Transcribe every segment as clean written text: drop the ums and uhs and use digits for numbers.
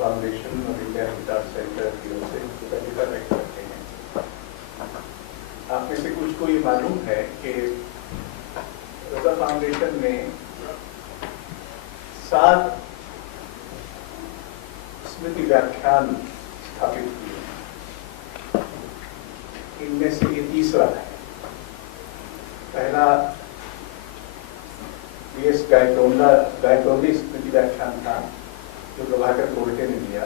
Foundation और India research centre की ओर से कृतज्ञता व्यक्त करते हैं। आप में से कुछ को ये मालूम है कि रोजा फाउंडेशन ने 7 स्मृति व्याख्यान स्थापित किए। इनमें से ये तीसरा है। पहला बीएस गायतोंडी स्मृति व्याख्यान था जो प्रभाकर कोर्टे ने दिया।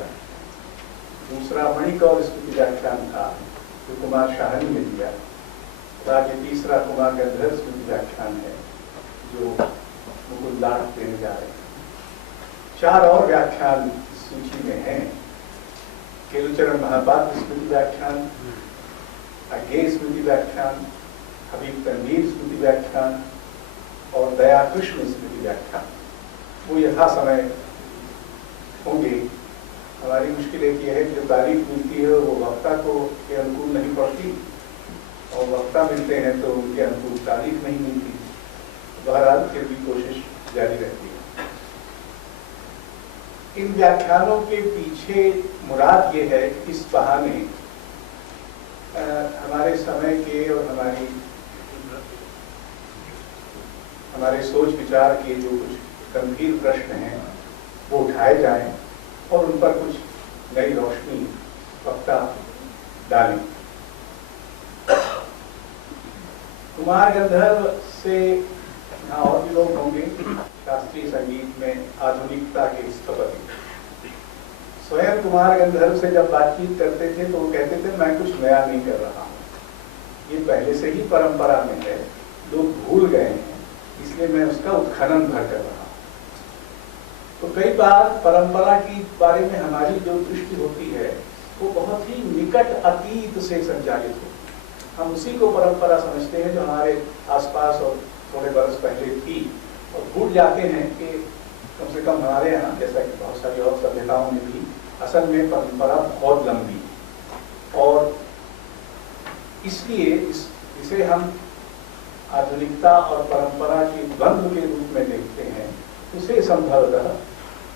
दूसरा मणिकौर स्मृति व्याख्यान था जो कुमार शाहनी ने दिया। आज ये तीसरा कुमार गंधर्व स्मृति व्याख्यान है जो मुकुल लाट देने जा रहे हैं। 4 और व्याख्यान इस सूची में हैं। केलुचरण महापात्र स्मृति व्याख्यान, अज्ञे स्मृति व्याख्यान, हबीब तनवीर स्मृति व्याख्यान और दया कृष्ण स्मृति व्याख्यान। वो यथा समय होंगे। हमारी मुश्किल एक ये है कि जो तारीफ मिलती है वो वक्ता को के अनुकूल नहीं पड़ती और वक्ता मिलते हैं तो उनके अनुकूल तारीफ नहीं मिलती। बहरहाल फिर भी कोशिश जारी रहती है। इन व्याख्यानों के पीछे मुराद ये है कि इस बहाने हमारे समय के और हमारे सोच विचार के जो कुछ गंभीर प्रश्न हैं वो उठाए जाएं और उन पर कुछ नई रोशनी वक्ता डालें। कुमार गंधर्व से यहाँ और भी लोग होंगे। शास्त्रीय संगीत में आधुनिकता के स्थपति स्वयं कुमार गंधर्व से जब बातचीत करते थे तो वो कहते थे मैं कुछ नया नहीं कर रहा हूँ, ये पहले से ही परंपरा में है, लोग भूल गए हैं, इसलिए मैं उसका उत्खनन भर कर रहा हूँ। तो कई बार परंपरा की बारे में हमारी जो दृष्टि होती है वो बहुत ही निकट अतीत से संचालित होती है। हम उसी को परंपरा समझते हैं जो हमारे आसपास और थोड़े बरस पहले थी और भूल जाते हैं कि कम से कम हमारे यहाँ, जैसा कि बहुत सारी और सभ्यताओं में भी, असल में परंपरा बहुत लंबी है और इसलिए इसे हम आधुनिकता और परंपरा के द्वंद्व के रूप में देखते हैं। उसे संभवतः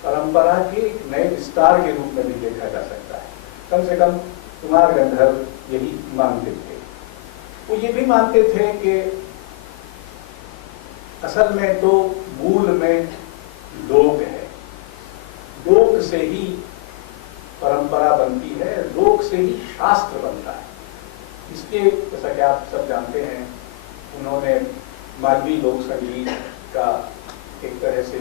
परंपरा के नए विस्तार के रूप में भी देखा जा सकता है। कम से कम कुमार गंधर्व यही मानते थे। वो ये भी मानते थे कि असल में तो मूल में लोक है, लोक से ही परंपरा बनती है, लोक से ही शास्त्र बनता है। इसके जैसा कि आप सब जानते हैं, उन्होंने मालवी लोक संगीत का एक तरह से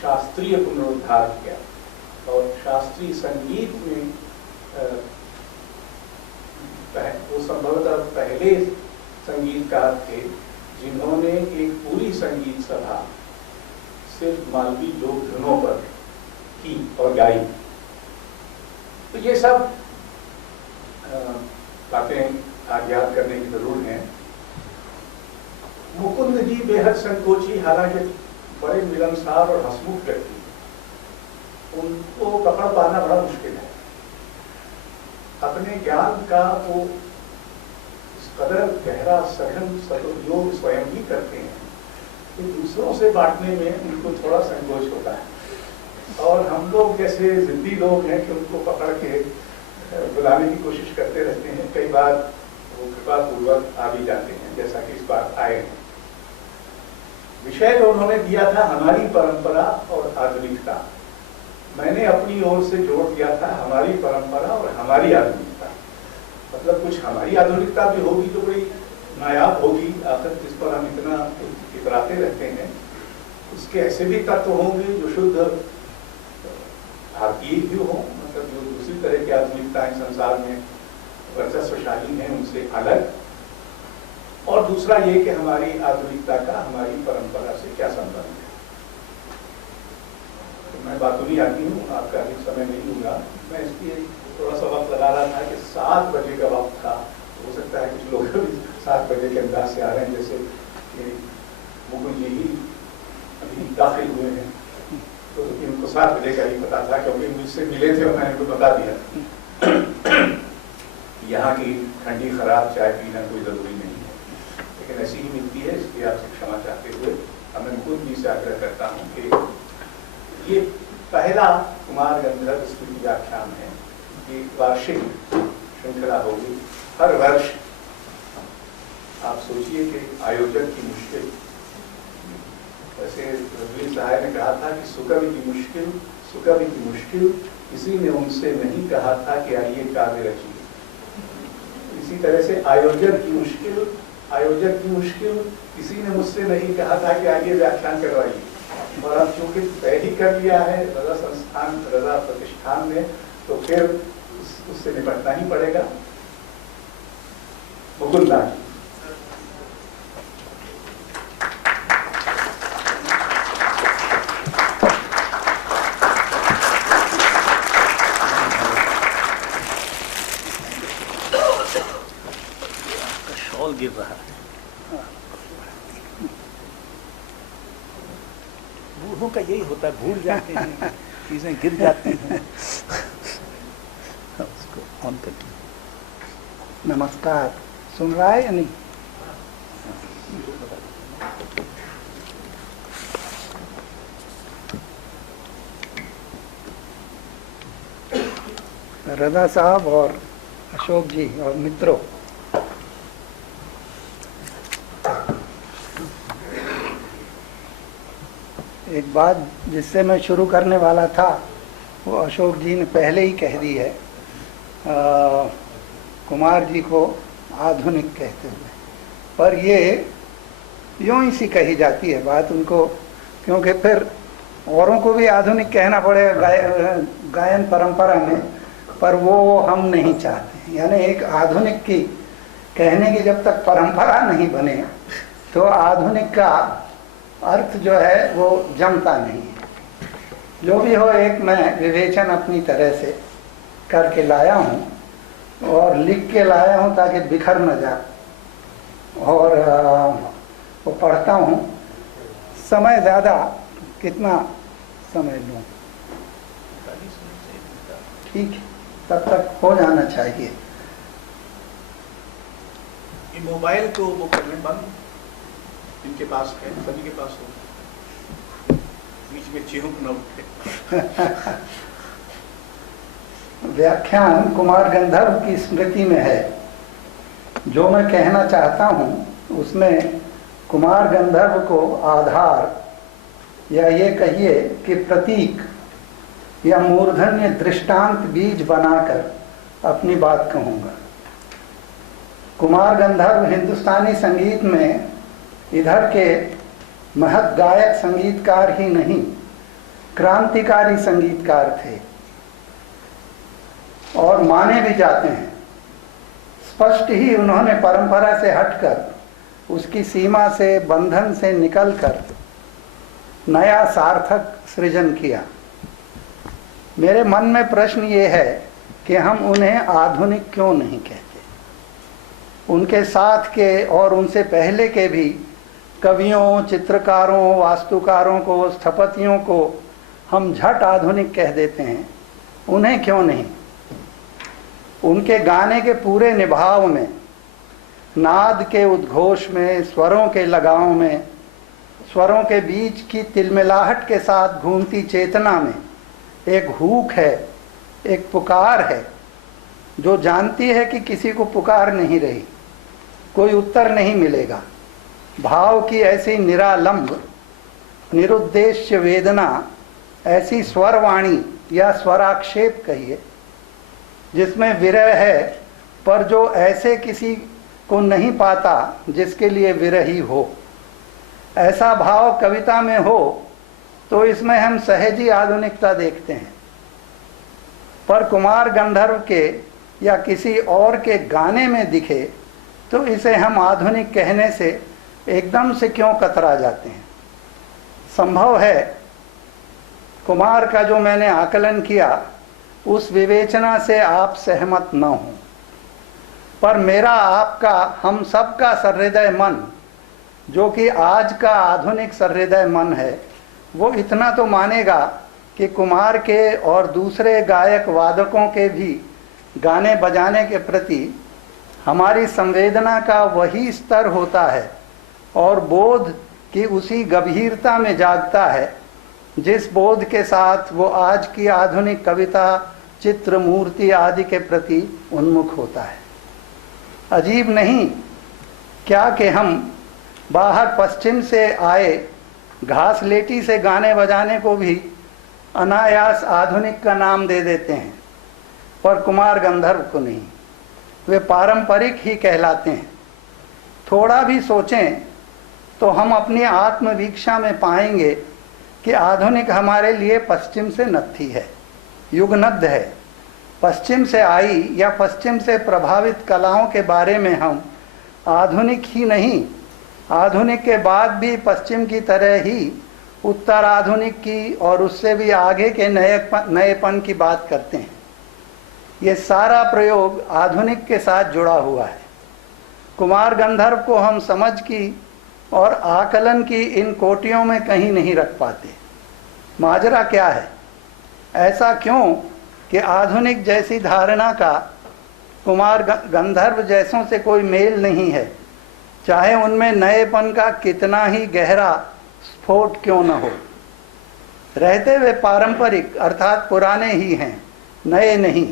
शास्त्रीय पुनरुद्धार किया और शास्त्रीय संगीत में वो संभवतः पहले संगीतकार थे जिन्होंने एक पूरी संगीत सभा सिर्फ मालवी लोक धुनों पर की और गाई। तो ये सब बातें आज याद करने की जरूर है। मुकुंद जी बेहद संकोची, हालांकि बड़े मिलनसार और हंसमुख व्यक्ति, उनको पकड़ पाना बड़ा मुश्किल है। अपने ज्ञान का वो इस कदर गहरा सघन सदुपयोग स्वयं ही करते हैं कि दूसरों से बांटने में उनको थोड़ा संकोच होता है और हम लोग जैसे जिद्दी लोग हैं कि उनको पकड़ के बुलाने की कोशिश करते रहते हैं। कई बार वो कृपा पूर्वक आ भी जाते हैं, जैसा कि इस बार आए हैं। विषय जो उन्होंने दिया था हमारी परंपरा और आधुनिकता, मैंने अपनी ओर से जोड़ दिया था हमारी परंपरा और हमारी आधुनिकता। मतलब कुछ हमारी आधुनिकता भी होगी तो बड़ी नायाब होगी, आखिर जिस पर हम इतना इतराते रहते हैं। उसके ऐसे भी तत्व होंगे जो शुद्ध भारतीय भी हों, मतलब जो दूसरी तरह की आधुनिकताएं संसार में वर्चस्वशाली हैं उनसे अलग। और दूसरा ये कि हमारी आधुनिकता का हमारी परंपरा से क्या संबंध है। तो मैं बातूनी आदमी हूँ, आपका अधिक समय नहीं लूंगा। मैं इसलिए थोड़ा सा वक्त लगा रहा था कि 7 बजे का वक्त था। हो सकता है कुछ लोग 7 बजे के अंदाज से आ रहे हैं, जैसे कि मुकुल जी ही अभी दाखिल हुए हैं तो इनको 7 बजे का ही पता था क्योंकि मुझसे मिले थे और मैंने इनको बता दिया। यहाँ की ठंडी खराब चाय पीना कोई जरूरी नहीं है, लेकिन ऐसी ही मिलती है, इसलिए आपसे क्षमा चाहते हुए अब मैं मुकुल जी से आग्रह करता हूँ कि ये पहला कुमार गंधर्व स्मृति व्याख्यान है कि वार्षिक श्रृंखला होगी हर वर्ष। आप सोचिए कि आयोजन की मुश्किल, वैसे रघुवीर साहब ने कहा था कि सुकवि की मुश्किल किसी ने उनसे नहीं कहा था कि आइए काव्य रचिए। इसी तरह से आयोजन की मुश्किल किसी ने मुझसे नहीं कहा था कि आइए व्याख्यान करवाइए। और अब चूंकि तय ही कर लिया है रजा प्रतिष्ठान में, तो फिर उससे निपटना ही पड़ेगा। मुकुंदा जी। शॉल गिर रहा है। बूढ़ों का यही होता है, भूल जाते हैं, चीजें गिर जाती हैं। उसको ऑन कर। नमस्कार, सुन रहा है या नहीं? रजा साहब और अशोक जी और मित्रों, एक बात जिससे मैं शुरू करने वाला था वो अशोक जी ने पहले ही कह दी है। कुमार जी को आधुनिक कहते हुए, पर ये यूं ही सी कही जाती है बात उनको, क्योंकि फिर औरों को भी आधुनिक कहना पड़ेगा गायन परंपरा में, पर वो हम नहीं चाहते। यानी एक आधुनिक की कहने की जब तक परंपरा नहीं बने तो आधुनिक का अर्थ जो है वो जमता नहीं है। जो भी हो, एक मैं विवेचन अपनी तरह से करके लाया हूँ और लिख के लाया हूँ ताकि बिखर न जाए। और वो पढ़ता हूँ। समय ज़्यादा, कितना समय लूँ? ठीक है, तब तक हो जाना चाहिए। ये मोबाइल को वो करने बंद, इनके पास है, सभी के पास हो, बीच में चिहुक न उठे। व्याख्यान कुमार गंधर्व की स्मृति में है। जो मैं कहना चाहता हूँ उसमें कुमार गंधर्व को आधार या ये कहिए कि प्रतीक या मूर्धन्य दृष्टांत बीज बनाकर अपनी बात कहूँगा। कुमार गंधर्व हिंदुस्तानी संगीत में इधर के महत गायक संगीतकार ही नहीं, क्रांतिकारी संगीतकार थे और माने भी जाते हैं। स्पष्ट ही उन्होंने परंपरा से हटकर, उसकी सीमा से, बंधन से निकलकर नया सार्थक सृजन किया। मेरे मन में प्रश्न ये है कि हम उन्हें आधुनिक क्यों नहीं कहते। उनके साथ के और उनसे पहले के भी कवियों, चित्रकारों, वास्तुकारों को, स्थपतियों को हम झट आधुनिक कह देते हैं, उन्हें क्यों नहीं? उनके गाने के पूरे निभाव में, नाद के उद्घोष में, स्वरों के लगाव में, स्वरों के बीच की तिलमिलाहट के साथ घूमती चेतना में एक हूक है, एक पुकार है जो जानती है कि किसी को पुकार नहीं रही, कोई उत्तर नहीं मिलेगा। भाव की ऐसी निरालंब, निरुद्देश्य वेदना, ऐसी स्वरवाणी या स्वराक्षेप कहिए, जिसमें विरह है, पर जो ऐसे किसी को नहीं पाता जिसके लिए विरही हो। ऐसा भाव कविता में हो तो इसमें हम सहजी आधुनिकता देखते हैं, पर कुमार गंधर्व के या किसी और के गाने में दिखे तो इसे हम आधुनिक कहने से एकदम से क्यों कतरा जाते हैं। संभव है कुमार का जो मैंने आकलन किया उस विवेचना से आप सहमत न हो, पर मेरा, आपका, हम सब का सहृदय मन, जो कि आज का आधुनिक सहृदय मन है, वो इतना तो मानेगा कि कुमार के और दूसरे गायक वादकों के भी गाने बजाने के प्रति हमारी संवेदना का वही स्तर होता है और बोध की उसी गंभीरता में जागता है जिस बोध के साथ वो आज की आधुनिक कविता, चित्र, मूर्ति आदि के प्रति उन्मुख होता है। अजीब नहीं क्या कि हम बाहर पश्चिम से आए घास लेटी से गाने बजाने को भी अनायास आधुनिक का नाम दे देते हैं, पर कुमार गंधर्व को नहीं, वे पारंपरिक ही कहलाते हैं। थोड़ा भी सोचें तो हम अपनी आत्मवीक्षा में पाएंगे कि आधुनिक हमारे लिए पश्चिम से नत्थी है, युगनद्ध है। पश्चिम से आई या पश्चिम से प्रभावित कलाओं के बारे में हम आधुनिक ही नहीं, आधुनिक के बाद भी पश्चिम की तरह ही उत्तर आधुनिक की और उससे भी आगे के नएपन की बात करते हैं। ये सारा प्रयोग आधुनिक के साथ जुड़ा हुआ है। कुमार गंधर्व को हम समझ की और आकलन की इन कोटियों में कहीं नहीं रख पाते। माजरा क्या है? ऐसा क्यों कि आधुनिक जैसी धारणा का कुमार गंधर्व जैसों से कोई मेल नहीं है, चाहे उनमें नएपन का कितना ही गहरा स्फोट क्यों न हो। रहते वे पारंपरिक अर्थात पुराने ही हैं, नए नहीं।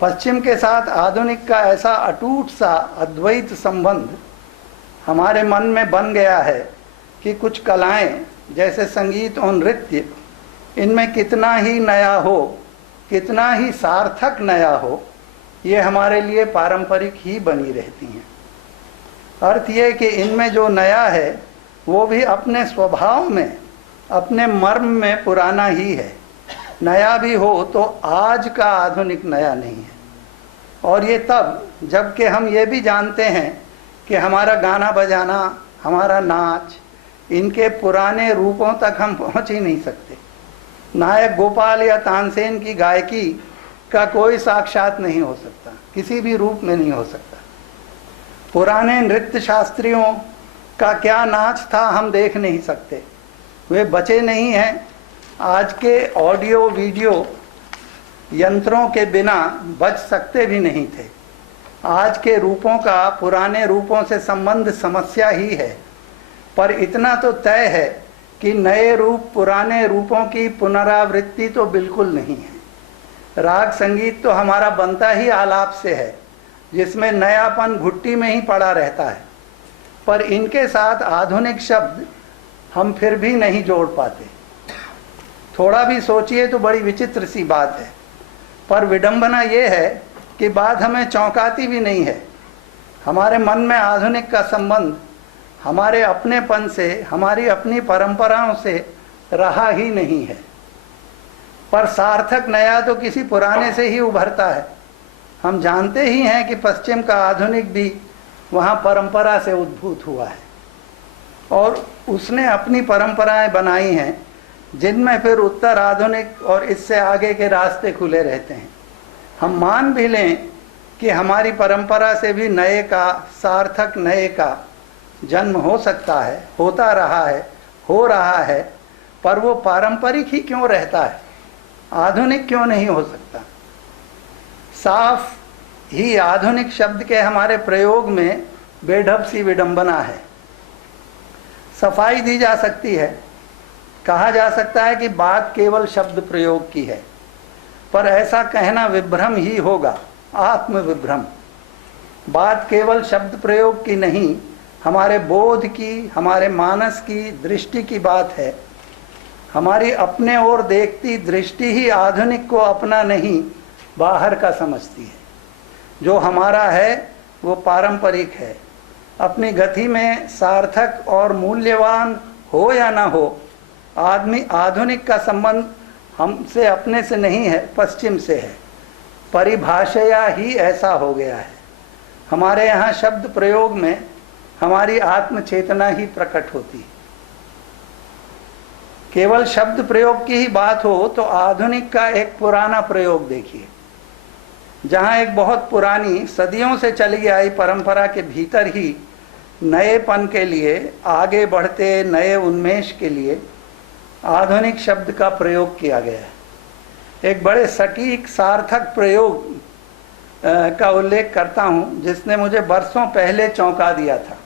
पश्चिम के साथ आधुनिक का ऐसा अटूट सा अद्वैत संबंध हमारे मन में बन गया है कि कुछ कलाएं जैसे संगीत और नृत्य, इनमें कितना ही नया हो, कितना ही सार्थक नया हो, ये हमारे लिए पारंपरिक ही बनी रहती हैं। अर्थ ये कि इनमें जो नया है वो भी अपने स्वभाव में, अपने मर्म में पुराना ही है। नया भी हो तो आज का आधुनिक नया नहीं है। और ये तब जबकि हम ये भी जानते हैं कि हमारा गाना बजाना, हमारा नाच, इनके पुराने रूपों तक हम पहुंच ही नहीं सकते। नायक गोपाल या तानसेन की गायकी का कोई साक्षात नहीं हो सकता, किसी भी रूप में नहीं हो सकता। पुराने नृत्य शास्त्रियों का क्या नाच था हम देख नहीं सकते, वे बचे नहीं हैं। आज के ऑडियो वीडियो यंत्रों के बिना बच सकते भी नहीं थे। आज के रूपों का पुराने रूपों से संबंध समस्या ही है, पर इतना तो तय है कि नए रूप पुराने रूपों की पुनरावृत्ति तो बिल्कुल नहीं है। राग संगीत तो हमारा बनता ही आलाप से है, जिसमें नयापन घुट्टी में ही पड़ा रहता है, पर इनके साथ आधुनिक शब्द हम फिर भी नहीं जोड़ पाते। थोड़ा भी सोचिए तो बड़ी विचित्र सी बात है, पर विडंबना ये है कि बात हमें चौंकाती भी नहीं है। हमारे मन में आधुनिक का संबंध हमारे अपनेपन से, हमारी अपनी परंपराओं से रहा ही नहीं है, पर सार्थक नया तो किसी पुराने से ही उभरता है। हम जानते ही हैं कि पश्चिम का आधुनिक भी वहाँ परंपरा से उद्भूत हुआ है और उसने अपनी परंपराएं बनाई हैं, जिनमें फिर उत्तर आधुनिक और इससे आगे के रास्ते खुले रहते हैं। हम मान भी लें कि हमारी परंपरा से भी नए का, सार्थक नए का जन्म हो सकता है, होता रहा है, हो रहा है, पर वो पारंपरिक ही क्यों रहता है, आधुनिक क्यों नहीं हो सकता। साफ ही आधुनिक शब्द के हमारे प्रयोग में बेढब सी विडंबना है। सफाई दी जा सकती है, कहा जा सकता है कि बात केवल शब्द प्रयोग की है, पर ऐसा कहना विभ्रम ही होगा, आत्मविभ्रम। बात केवल शब्द प्रयोग की नहीं, हमारे बोध की, हमारे मानस की, दृष्टि की बात है। हमारी अपने ओर देखती दृष्टि ही आधुनिक को अपना नहीं, बाहर का समझती है। जो हमारा है वो पारंपरिक है। अपनी गति में सार्थक और मूल्यवान हो या ना हो, आदमी आधुनिक का संबंध हमसे अपने से नहीं है, पश्चिम से है। परिभाषया ही ऐसा हो गया है। हमारे यहाँ शब्द प्रयोग में हमारी आत्म चेतना ही प्रकट होती है। केवल शब्द प्रयोग की ही बात हो तो आधुनिक का एक पुराना प्रयोग देखिए, जहाँ एक बहुत पुरानी सदियों से चली आई परंपरा के भीतर ही नएपन के लिए, आगे बढ़ते नए उन्मेष के लिए आधुनिक शब्द का प्रयोग किया गया है। एक बड़े सटीक सार्थक प्रयोग का उल्लेख करता हूँ, जिसने मुझे बरसों पहले चौंका दिया था।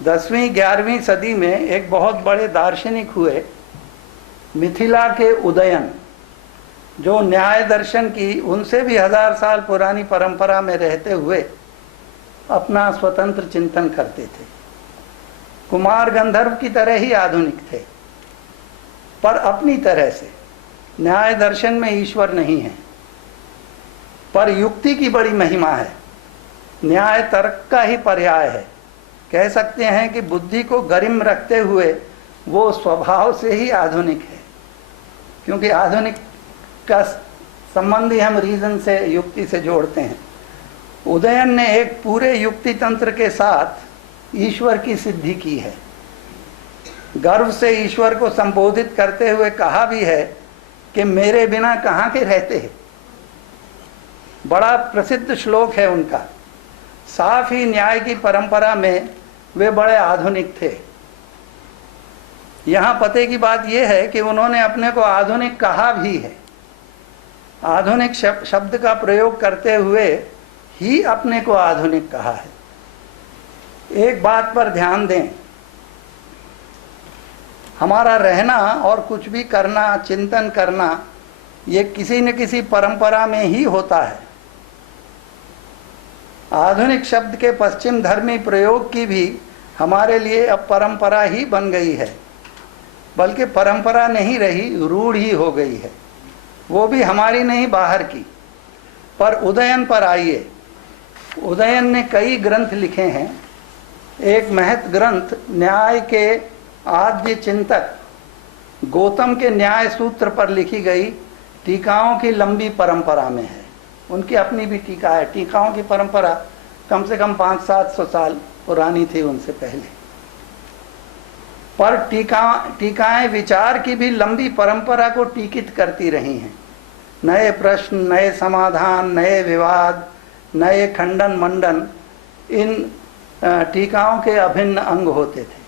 10वीं 11वीं सदी में एक बहुत बड़े दार्शनिक हुए, मिथिला के उदयन, जो न्याय दर्शन की उनसे भी 1000 साल पुरानी परंपरा में रहते हुए अपना स्वतंत्र चिंतन करते थे। कुमार गंधर्व की तरह ही आधुनिक थे, पर अपनी तरह से। न्याय दर्शन में ईश्वर नहीं है, पर युक्ति की बड़ी महिमा है। न्याय तर्क का ही पर्याय है। कह सकते हैं कि बुद्धि को गरिम रखते हुए वो स्वभाव से ही आधुनिक है, क्योंकि आधुनिक का संबंध ही हम रीजन से, युक्ति से जोड़ते हैं। उदयन ने एक पूरे युक्ति तंत्र के साथ ईश्वर की सिद्धि की है। गर्व से ईश्वर को संबोधित करते हुए कहा भी है कि मेरे बिना कहाँ के रहते हैं। बड़ा प्रसिद्ध श्लोक है उनका। साफ ही न्याय की परंपरा में वे बड़े आधुनिक थे। यहां पते की बात यह है कि उन्होंने अपने को आधुनिक कहा भी है। आधुनिक शब्द का प्रयोग करते हुए ही अपने को आधुनिक कहा है। एक बात पर ध्यान दें, हमारा रहना और कुछ भी करना, चिंतन करना, ये किसी न किसी परंपरा में ही होता है। आधुनिक शब्द के पश्चिम धर्मी प्रयोग की भी हमारे लिए अब परंपरा ही बन गई है, बल्कि परंपरा नहीं रही, रूढ़ ही हो गई है। वो भी हमारी नहीं, बाहर की। पर उदयन पर आइए। उदयन ने कई ग्रंथ लिखे हैं। एक महत ग्रंथ न्याय के आद्य चिंतक गौतम के न्याय सूत्र पर लिखी गई टीकाओं की लंबी परंपरा में है। उनकी अपनी भी टीका है। टीकाओं की परंपरा कम से कम 500-700 साल पुरानी थी उनसे पहले। पर टीकाएं विचार की भी लंबी परंपरा को टीकित करती रही हैं। नए प्रश्न, नए समाधान, नए विवाद, नए खंडन मंडन, इन टीकाओं के अभिन्न अंग होते थे।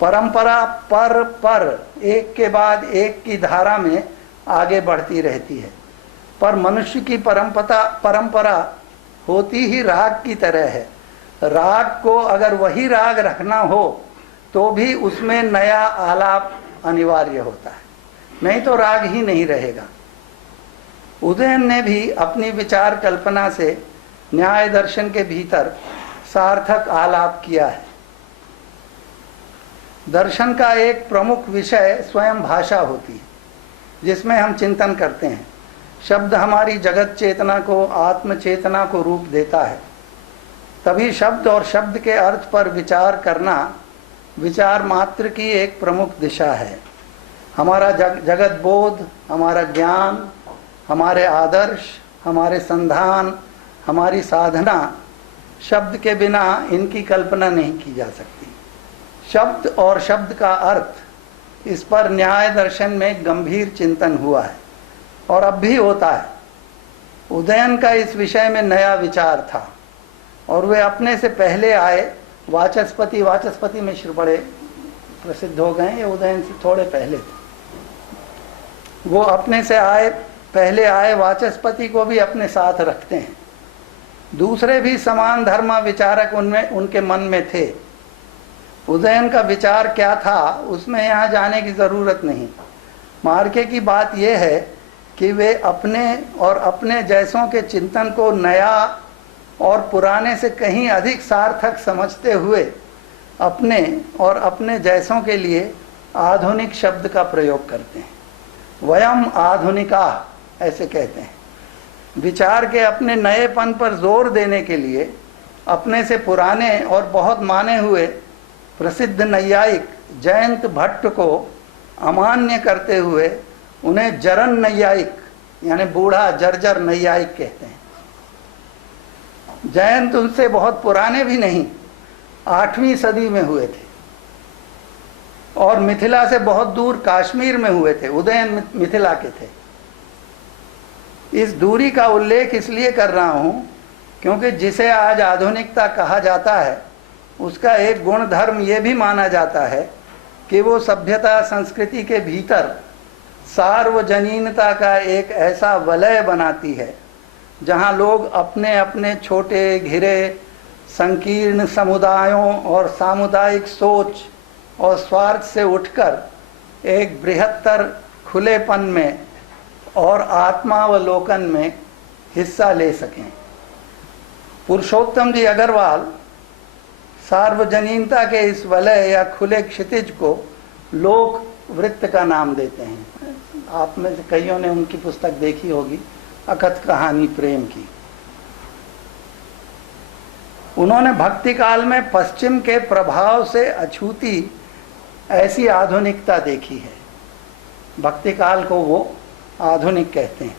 परंपरा पर एक के बाद एक की धारा में आगे बढ़ती रहती है। पर मनुष्य की परंपरा होती ही राग की तरह है। राग को अगर वही राग रखना हो तो भी उसमें नया आलाप अनिवार्य होता है, नहीं तो राग ही नहीं रहेगा। उदयन ने भी अपनी विचार कल्पना से न्याय दर्शन के भीतर सार्थक आलाप किया है। दर्शन का एक प्रमुख विषय स्वयं भाषा होती है, जिसमें हम चिंतन करते हैं। शब्द हमारी जगत चेतना को, आत्म चेतना को रूप देता है। तभी शब्द और शब्द के अर्थ पर विचार करना विचार मात्र की एक प्रमुख दिशा है। हमारा जगत बोध, हमारा ज्ञान, हमारे आदर्श, हमारे संधान, हमारी साधना, शब्द के बिना इनकी कल्पना नहीं की जा सकती। शब्द और शब्द का अर्थ, इस पर न्याय दर्शन में गंभीर चिंतन हुआ है और अब भी होता है। उदयन का इस विषय में नया विचार था और वे अपने से पहले आए। वाचस्पति मिश्र बड़े प्रसिद्ध हो गए, ये उदयन से थोड़े पहले थे। वो अपने से पहले आए वाचस्पति को भी अपने साथ रखते हैं। दूसरे भी समान धर्म विचारक उनके मन में थे। उदयन का विचार क्या था उसमें यहाँ जाने की ज़रूरत नहीं। मार्के की बात यह है कि वे अपने और अपने जैसों के चिंतन को नया और पुराने से कहीं अधिक सार्थक समझते हुए अपने और अपने जैसों के लिए आधुनिक शब्द का प्रयोग करते हैं। वयम आधुनिका ऐसे कहते हैं। विचार के अपने नएपन पर जोर देने के लिए अपने से पुराने और बहुत माने हुए प्रसिद्ध नैयायिक जयंत भट्ट को अमान्य करते हुए उन्हें जरन नैयायिक यानी बूढ़ा जर्जर नैयायिक कहते हैं। जयंत उनसे बहुत पुराने भी नहीं, 8वीं सदी में हुए थे और मिथिला से बहुत दूर कश्मीर में हुए थे। उदयन मिथिला के थे। इस दूरी का उल्लेख इसलिए कर रहा हूँ क्योंकि जिसे आज आधुनिकता कहा जाता है उसका एक गुण धर्म ये भी माना जाता है कि वो सभ्यता संस्कृति के भीतर सार्वजनीनता का एक ऐसा वलय बनाती है जहाँ लोग अपने अपने छोटे घिरे संकीर्ण समुदायों और सामुदायिक सोच और स्वार्थ से उठकर एक बृहत्तर खुलेपन में और आत्मावलोकन में हिस्सा ले सकें। पुरुषोत्तम जी अग्रवाल सार्वजनीनता के इस वलय या खुले क्षितिज को लोक वृत्त का नाम देते हैं। आप में से कईयों ने उनकी पुस्तक देखी होगी, अकथ कहानी प्रेम की। उन्होंने भक्ति काल में पश्चिम के प्रभाव से अछूती ऐसी आधुनिकता देखी है। भक्ति काल को वो आधुनिक कहते हैं।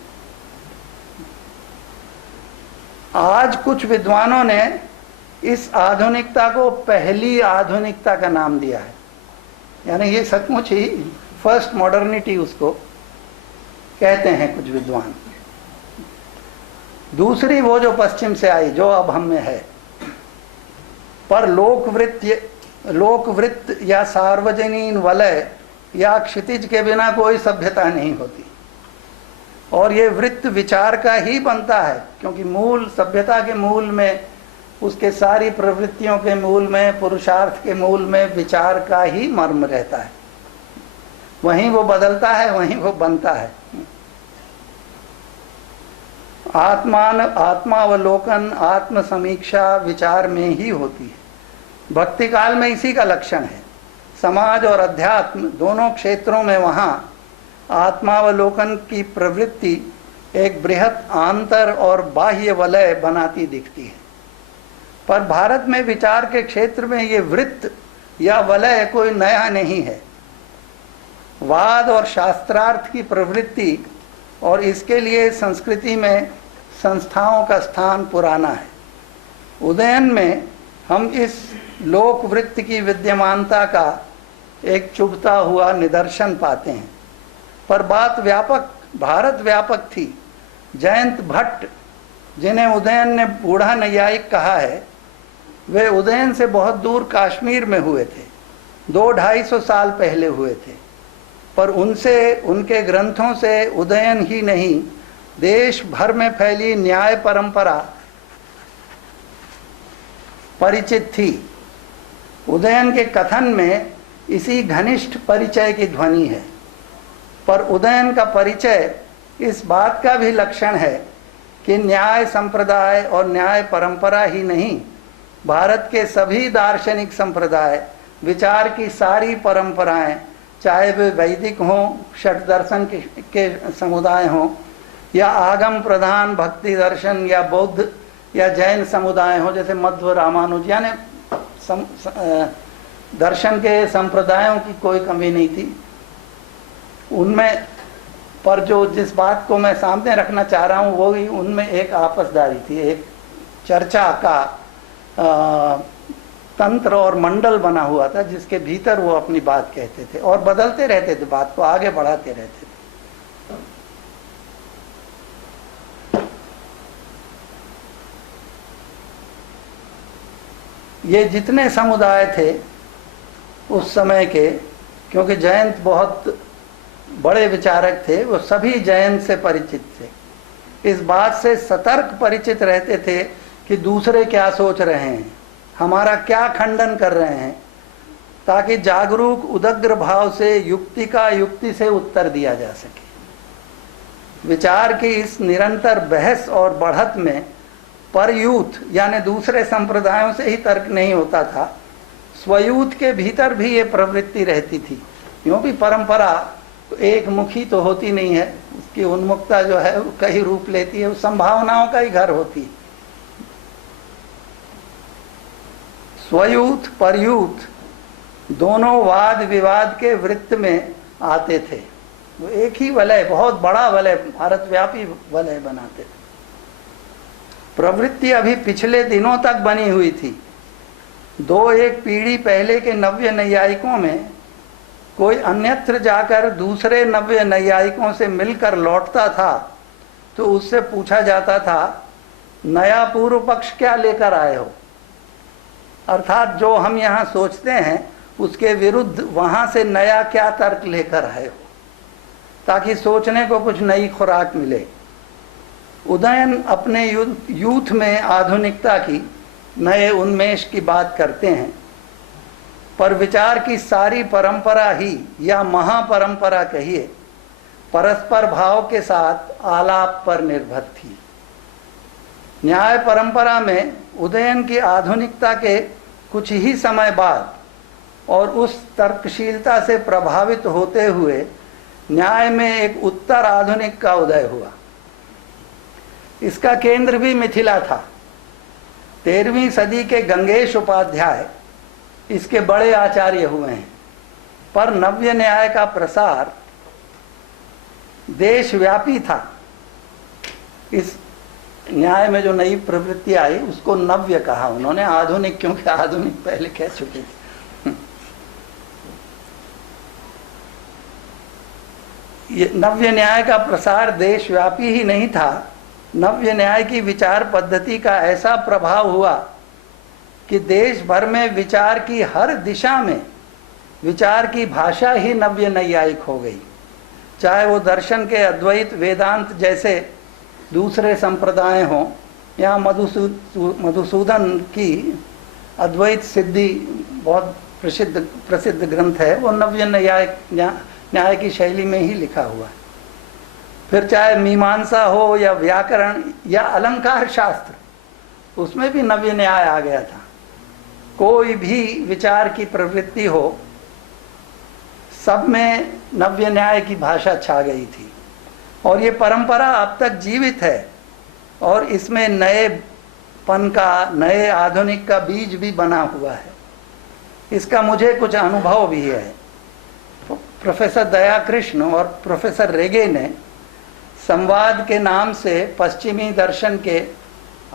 आज कुछ विद्वानों ने इस आधुनिकता को पहली आधुनिकता का नाम दिया है, यानी ये सचमुच ही फर्स्ट मॉडर्निटी उसको कहते हैं कुछ विद्वान। दूसरी वो जो पश्चिम से आई, जो अब हम में है। पर लोकवृत्त या सार्वजनीन वलय या क्षितिज के बिना कोई सभ्यता नहीं होती। और ये वृत्त विचार का ही बनता है, क्योंकि मूल सभ्यता के मूल में, उसके सारी प्रवृत्तियों के मूल में, पुरुषार्थ के मूल में विचार का ही मर्म रहता है। वहीं वो बदलता है, वहीं वो बनता है। आत्मावलोकन, आत्म समीक्षा विचार में ही होती है। भक्ति काल में इसी का लक्षण है। समाज और अध्यात्म दोनों क्षेत्रों में वहाँ आत्मावलोकन की प्रवृत्ति एक बृहत आंतर और बाह्य वलय बनाती दिखती है। पर भारत में विचार के क्षेत्र में ये वृत्त या वलय कोई नया नहीं है। वाद और शास्त्रार्थ की प्रवृत्ति और इसके लिए संस्कृति में संस्थाओं का स्थान पुराना है। उदयन में हम इस लोकवृत्त की विद्यमानता का एक चुभता हुआ निदर्शन पाते हैं। पर बात भारत व्यापक थी। जयंत भट्ट, जिन्हें उदयन ने बूढ़ा नैयायिक कहा है, वे उदयन से बहुत दूर कश्मीर में हुए थे, 200-250 साल पहले हुए थे। पर उनसे, उनके ग्रंथों से उदयन ही नहीं, देश भर में फैली न्याय परंपरा परिचित थी। उदयन के कथन में इसी घनिष्ठ परिचय की ध्वनि है। पर उदयन का परिचय इस बात का भी लक्षण है कि न्याय संप्रदाय और न्याय परंपरा ही नहीं, भारत के सभी दार्शनिक संप्रदाय, विचार की सारी परंपराएं, चाहे वे वैदिक हों, षट दर्शन के समुदाय हों, या आगम प्रधान भक्ति दर्शन, या बौद्ध या जैन समुदाय हों, जैसे मध्व रामानुज, यानी दर्शन के संप्रदायों की कोई कमी नहीं थी उनमें। पर जो जिस बात को मैं सामने रखना चाह रहा हूँ, वो ही उनमें एक आपसदारी थी, एक चर्चा का तंत्र और मंडल बना हुआ था, जिसके भीतर वो अपनी बात कहते थे और बदलते रहते थे, बात को आगे बढ़ाते रहते थे। ये जितने समुदाय थे उस समय के, क्योंकि जयंत बहुत बड़े विचारक थे, वो सभी जयंत से परिचित थे। इस बात से सतर्क परिचित रहते थे कि दूसरे क्या सोच रहे हैं, हमारा क्या खंडन कर रहे हैं, ताकि जागरूक उदग्र भाव से युक्ति का युक्ति से उत्तर दिया जा सके। विचार की इस निरंतर बहस और बढ़त में परयूथ यानी दूसरे संप्रदायों से ही तर्क नहीं होता था, स्वयूथ के भीतर भी ये प्रवृत्ति रहती थी। यूँ भी परंपरा तो एक मुखी तो होती नहीं है, उसकी उन्मुखता जो है वो कई रूप लेती है, वो संभावनाओं का ही घर होती है। स्वयूथ परयूथ दोनों वाद विवाद के वृत्त में आते थे। वो एक ही वलय, बहुत बड़ा वलय, भारतव्यापी वलय बनाते थे। प्रवृत्ति अभी पिछले दिनों तक बनी हुई थी। 2-1 पीढ़ी पहले के नव्य नैयायिकों में कोई अन्यत्र जाकर दूसरे नव्य नैयायिकों से मिलकर लौटता था तो उससे पूछा जाता था, नया पूर्व पक्ष क्या लेकर आए हो? अर्थात जो हम यहाँ सोचते हैं उसके विरुद्ध वहाँ से नया क्या तर्क लेकर आए हो, ताकि सोचने को कुछ नई खुराक मिले। उदयन अपने यूथ में आधुनिकता की नए उन्मेष की बात करते हैं, पर विचार की सारी परंपरा ही, या महापरंपरा कहिए, परस्पर भाव के साथ आलाप पर निर्भर थी। न्याय परंपरा में उदयन की आधुनिकता के कुछ ही समय बाद और उस तर्कशीलता से प्रभावित होते हुए न्याय में एक उत्तर आधुनिक का उदय हुआ। इसका केंद्र भी मिथिला था। 13वीं सदी के गंगेश उपाध्याय इसके बड़े आचार्य हुए हैं, पर नव्य न्याय का प्रसार देशव्यापी था। इस न्याय में जो नई प्रवृत्ति आई उसको नव्य कहा उन्होंने, आधुनिक क्योंकि आधुनिक पहले कह चुके थे। ये नव्य न्याय का प्रसार देशव्यापी ही नहीं था, नव्य न्याय की विचार पद्धति का ऐसा प्रभाव हुआ कि देश भर में विचार की हर दिशा में विचार की भाषा ही नव्य नैयायिक हो गई। चाहे वो दर्शन के अद्वैत वेदांत जैसे दूसरे संप्रदाय हों, या मधुसूदन की अद्वैत सिद्धि बहुत प्रसिद्ध ग्रंथ है, वो नव्य न्याय की शैली में ही लिखा हुआ है। फिर चाहे मीमांसा हो या व्याकरण या अलंकार शास्त्र, उसमें भी नव्य न्याय आ गया था। कोई भी विचार की प्रवृत्ति हो, सब में नव्य न्याय की भाषा छा गई थी। और ये परंपरा अब तक जीवित है और इसमें नएपन का, नए आधुनिक का बीज भी बना हुआ है। इसका मुझे कुछ अनुभव भी है। प्रोफेसर दयाकृष्ण और प्रोफेसर रेगे ने संवाद के नाम से पश्चिमी दर्शन के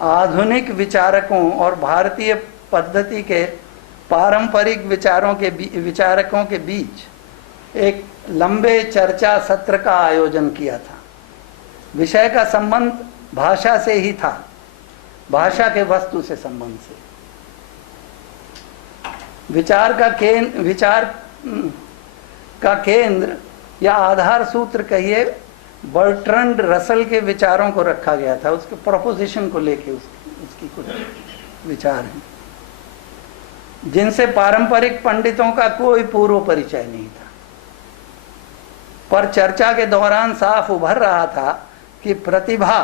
आधुनिक विचारकों और भारतीय पद्धति के पारंपरिक विचारकों के बीच एक लंबे चर्चा सत्र का आयोजन किया था। विषय का संबंध भाषा से ही था, भाषा के वस्तु से संबंध से। विचार का केंद्र या आधार सूत्र कहिए बर्ट्रंड रसल के विचारों को रखा गया था, उसके प्रोपोजिशन को लेके उसकी कुछ विचार हैं जिनसे पारंपरिक पंडितों का कोई पूर्व परिचय नहीं था। पर चर्चा के दौरान साफ उभर रहा था कि प्रतिभा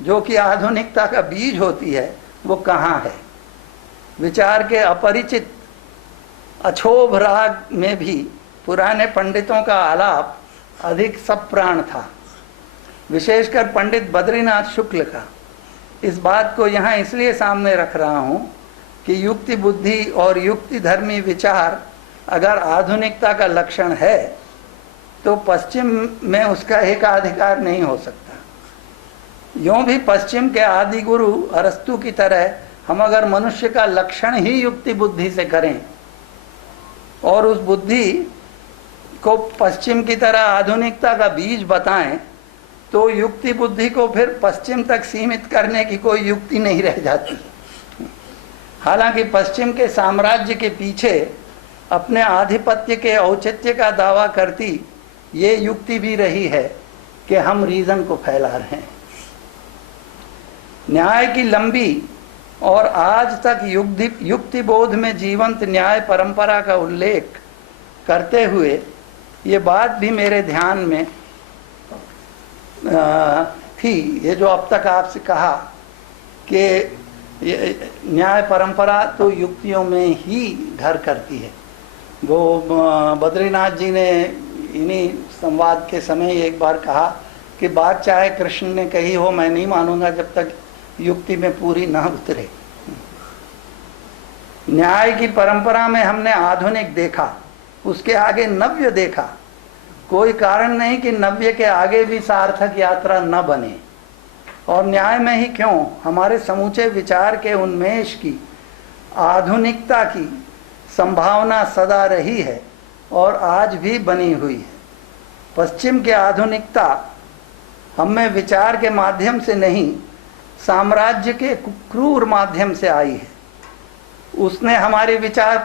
जो कि आधुनिकता का बीज होती है वो कहाँ है। विचार के अपरिचित अछोभ राग में भी पुराने पंडितों का आलाप अधिक सप्राण था, विशेषकर पंडित बद्रीनाथ शुक्ल का। इस बात को यहाँ इसलिए सामने रख रहा हूँ कि युक्ति बुद्धि और युक्ति धर्मी विचार अगर आधुनिकता का लक्षण है तो पश्चिम में उसका एकाधिकार नहीं हो सकता। यूँ भी पश्चिम के आदि गुरु अरस्तु की तरह हम अगर मनुष्य का लक्षण ही युक्ति बुद्धि से करें और उस बुद्धि को पश्चिम की तरह आधुनिकता का बीज बताएं तो युक्ति बुद्धि को फिर पश्चिम तक सीमित करने की कोई युक्ति नहीं रह जाती। हालांकि पश्चिम के साम्राज्य के पीछे अपने आधिपत्य के औचित्य का दावा करती ये युक्ति भी रही है कि हम रीजन को फैला रहे हैं। न्याय की लंबी और आज तक युक्ति बोध में जीवंत न्याय परंपरा का उल्लेख करते हुए ये बात भी मेरे ध्यान में थी, ये जो अब तक आपसे कहा कि न्याय परंपरा तो युक्तियों में ही घर करती है। वो बद्रीनाथ जी ने इन्हीं संवाद के समय एक बार कहा कि बात चाहे कृष्ण ने कही हो मैं नहीं मानूंगा जब तक युक्ति में पूरी ना उतरे। न्याय की परंपरा में हमने आधुनिक देखा, उसके आगे नव्य देखा। कोई कारण नहीं कि नव्य के आगे भी सार्थक यात्रा न बने। और न्याय में ही क्यों, हमारे समूचे विचार के उन्मेष की, आधुनिकता की संभावना सदा रही है और आज भी बनी हुई है। पश्चिम की आधुनिकता हम में विचार के माध्यम से नहीं, साम्राज्य के क्रूर माध्यम से आई है। उसने हमारी विचार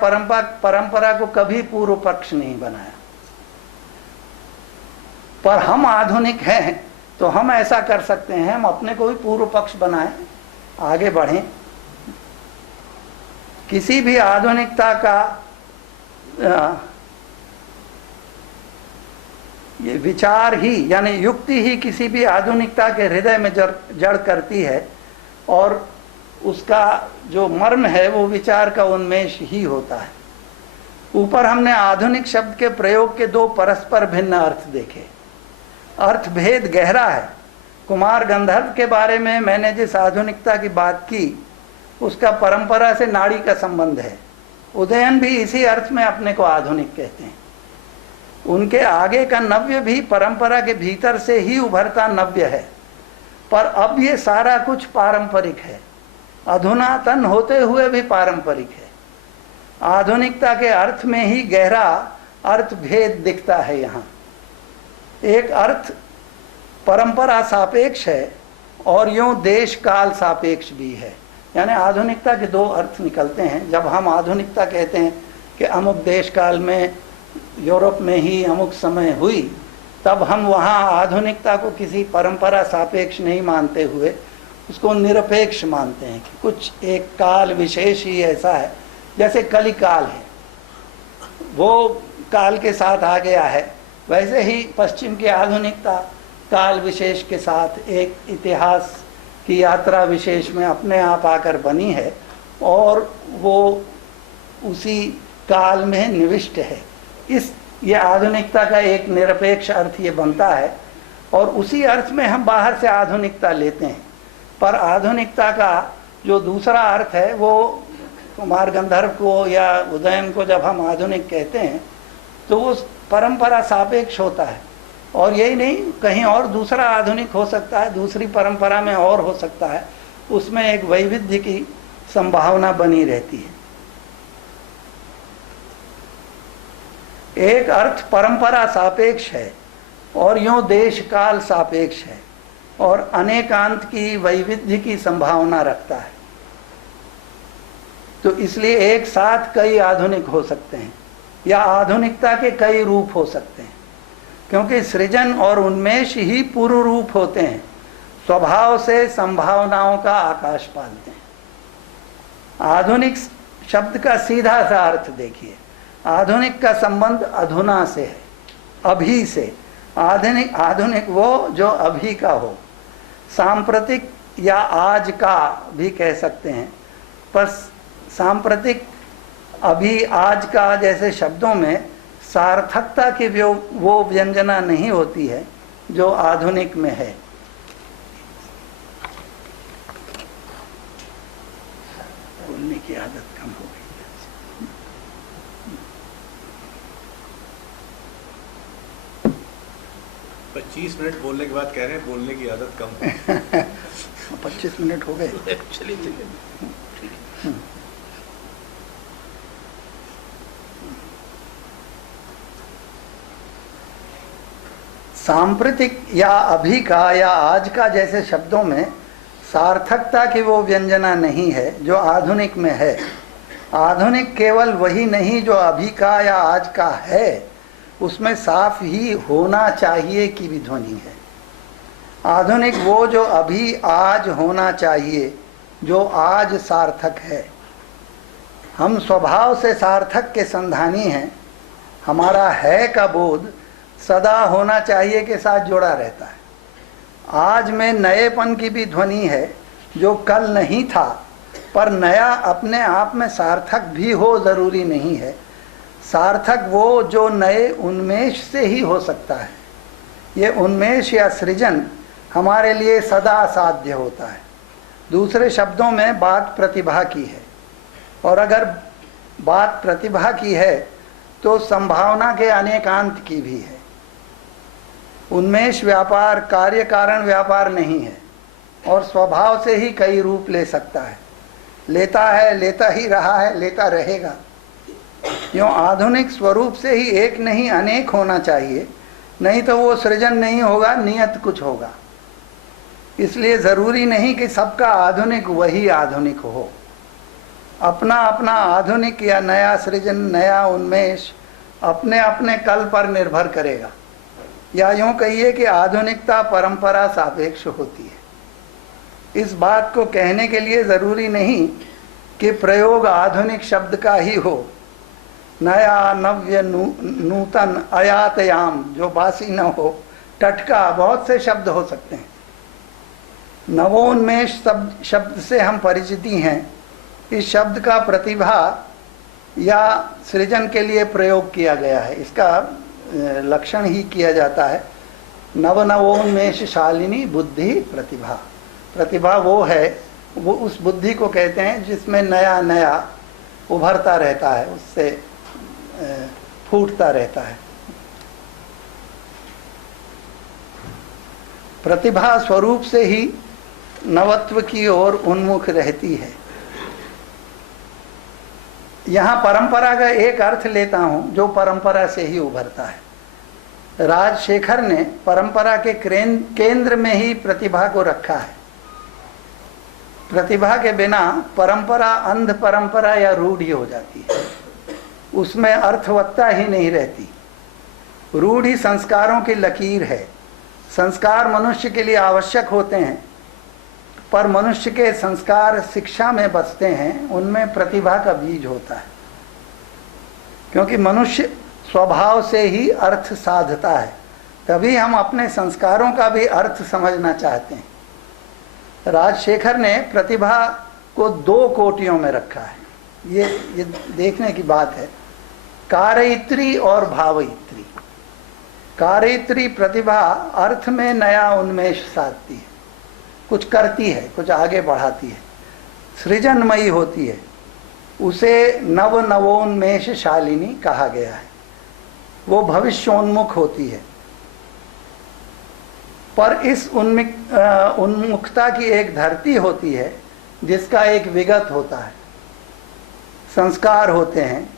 परंपरा को कभी पूर्व पक्ष नहीं बनाया। पर हम आधुनिक हैं तो हम ऐसा कर सकते हैं, हम अपने को भी पूर्व पक्ष बनाएं, आगे बढ़ें। किसी भी आधुनिकता का ये विचार ही यानी युक्ति ही किसी भी आधुनिकता के हृदय में जड़ करती है, और उसका जो मर्म है वो विचार का उन्मेष ही होता है। ऊपर हमने आधुनिक शब्द के प्रयोग के दो परस्पर भिन्न अर्थ देखे। अर्थ भेद गहरा है। कुमार गंधर्व के बारे में मैंने जिस आधुनिकता की बात की उसका परंपरा से नाड़ी का संबंध है। उदयन भी इसी अर्थ में अपने को आधुनिक कहते हैं। उनके आगे का नव्य भी परंपरा के भीतर से ही उभरता नव्य है, पर अब ये सारा कुछ पारंपरिक है, अधुनातन होते हुए भी पारंपरिक है। आधुनिकता के अर्थ में ही गहरा अर्थ भेद दिखता है। यहाँ एक अर्थ परंपरा सापेक्ष है और यूं देश काल सापेक्ष भी है। यानी आधुनिकता के दो अर्थ निकलते हैं। जब हम आधुनिकता कहते हैं कि अमुक देश काल में यूरोप में ही अमुक समय हुई, तब हम वहाँ आधुनिकता को किसी परंपरा सापेक्ष नहीं मानते हुए उसको निरपेक्ष मानते हैं कि कुछ एक काल विशेष ही ऐसा है, जैसे कली काल है वो काल के साथ आ गया है, वैसे ही पश्चिम की आधुनिकता काल विशेष के साथ एक इतिहास की यात्रा विशेष में अपने आप आकर बनी है और वो उसी काल में निविष्ट है। ये आधुनिकता का एक निरपेक्ष अर्थ ये बनता है और उसी अर्थ में हम बाहर से आधुनिकता लेते हैं। पर आधुनिकता का जो दूसरा अर्थ है वो कुमार गंधर्व को या उदयन को जब हम आधुनिक कहते हैं तो वो परंपरा सापेक्ष होता है। और यही नहीं, कहीं और दूसरा आधुनिक हो सकता है, दूसरी परंपरा में और हो सकता है, उसमें एक वैविध्य की संभावना बनी रहती है। एक अर्थ परंपरा सापेक्ष है और यूं देश काल सापेक्ष है और अनेकांत की वैविध्य की संभावना रखता है। तो इसलिए एक साथ कई आधुनिक हो सकते हैं या आधुनिकता के कई रूप हो सकते हैं, क्योंकि सृजन और उन्मेष ही पूर्व रूप होते हैं, स्वभाव से संभावनाओं का आकाश पालते हैं। आधुनिक शब्द का सीधा सा अर्थ देखिए। आधुनिक का संबंध अधुना से है, अभी से। आधुनिक वो जो अभी का हो, सांप्रतिक या आज का भी कह सकते हैं, पर सांप्रतिक, अभी, आज का जैसे शब्दों में सार्थकता की वो व्यंजना नहीं होती है जो आधुनिक में है। बोलने की आदत कम हो गई। 25 मिनट बोलने के बाद कह रहे हैं बोलने की आदत कम 25 मिनट हो गए। चलिए सांप्रतिक या अभी का या आज का जैसे शब्दों में सार्थकता की वो व्यंजना नहीं है जो आधुनिक में है। आधुनिक केवल वही नहीं जो अभी का या आज का है, उसमें साफ ही होना चाहिए की भी ध्वनि है। आधुनिक वो जो अभी आज होना चाहिए, जो आज सार्थक है। हम स्वभाव से सार्थक के संधानी हैं। हमारा है का बोध सदा होना चाहिए के साथ जुड़ा रहता है। आज में नएपन की भी ध्वनि है जो कल नहीं था, पर नया अपने आप में सार्थक भी हो जरूरी नहीं है। सार्थक वो जो नए उन्मेष से ही हो सकता है। ये उन्मेष या सृजन हमारे लिए सदा साध्य होता है। दूसरे शब्दों में बात प्रतिभा की है, और अगर बात प्रतिभा की है तो संभावना के अनेकांत की भी है। उन्मेष व्यापार कार्य कारण व्यापार नहीं है और स्वभाव से ही कई रूप ले सकता है। लेता है, लेता ही रहा है, लेता रहेगा। यूँ आधुनिक स्वरूप से ही एक नहीं अनेक होना चाहिए, नहीं तो वो सृजन नहीं होगा, नियत कुछ होगा। इसलिए ज़रूरी नहीं कि सबका आधुनिक वही आधुनिक हो। अपना अपना आधुनिक या नया सृजन, नया उन्मेष अपने अपने कल पर निर्भर करेगा। या यूँ कहिए कि आधुनिकता परंपरा सापेक्ष होती है। इस बात को कहने के लिए ज़रूरी नहीं कि प्रयोग आधुनिक शब्द का ही हो, नया, नव्य, नूतन, अयातयाम, जो बासी न हो, टटका, बहुत से शब्द हो सकते हैं। नवोन्मेष शब्द से हम परिचित हैं। इस शब्द का प्रतिभा या सृजन के लिए प्रयोग किया गया है, इसका लक्षण ही किया जाता है। नवोन्मेष शालिनी बुद्धि प्रतिभा। प्रतिभा वो है, वो उस बुद्धि को कहते हैं जिसमें नया नया उभरता रहता है, उससे फूटता रहता है। प्रतिभा स्वरूप से ही नवत्व की ओर उन्मुख रहती है। यहाँ परंपरा का एक अर्थ लेता हूं जो परंपरा से ही उभरता है। राजशेखर ने परंपरा के केंद्र में ही प्रतिभा को रखा है। प्रतिभा के बिना परंपरा अंध परंपरा या रूढ़ी हो जाती है, उसमें अर्थवत्ता ही नहीं रहती। रूढ़ी संस्कारों की लकीर है। संस्कार मनुष्य के लिए आवश्यक होते हैं, पर मनुष्य के संस्कार शिक्षा में बसते हैं, उनमें प्रतिभा का बीज होता है। क्योंकि मनुष्य स्वभाव से ही अर्थ साधता है, तभी हम अपने संस्कारों का भी अर्थ समझना चाहते हैं। राजशेखर ने प्रतिभा को दो कोटियों में रखा है, ये देखने की बात है। कारयित्री और भावयित्री। कारयित्री प्रतिभा अर्थ में नया उन्मेष साधती है, कुछ करती है, कुछ आगे बढ़ाती है, सृजनमयी होती है। उसे नवोन्मेष शालिनी कहा गया है। वो भविष्योन्मुख होती है। पर इस उन्मुखता की एक धरती होती है जिसका एक विगत होता है, संस्कार होते हैं।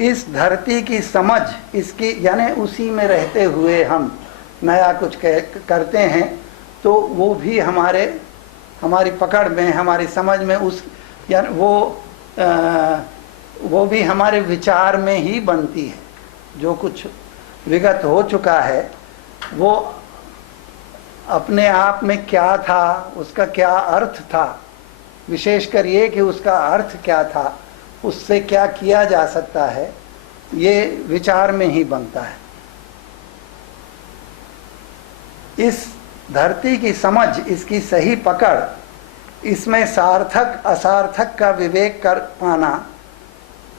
इस धरती की समझ, इसकी यानी उसी में रहते हुए हम नया कुछ करते हैं, तो वो भी हमारी पकड़ में, हमारी समझ में, उस यानी वो भी हमारे विचार में ही बनती है। जो कुछ विगत हो चुका है वो अपने आप में क्या था, उसका क्या अर्थ था, विशेषकर ये कि उसका अर्थ क्या था, उससे क्या किया जा सकता है, ये विचार में ही बनता है। इस धरती की समझ, इसकी सही पकड़, इसमें सार्थक असार्थक का विवेक कर पाना,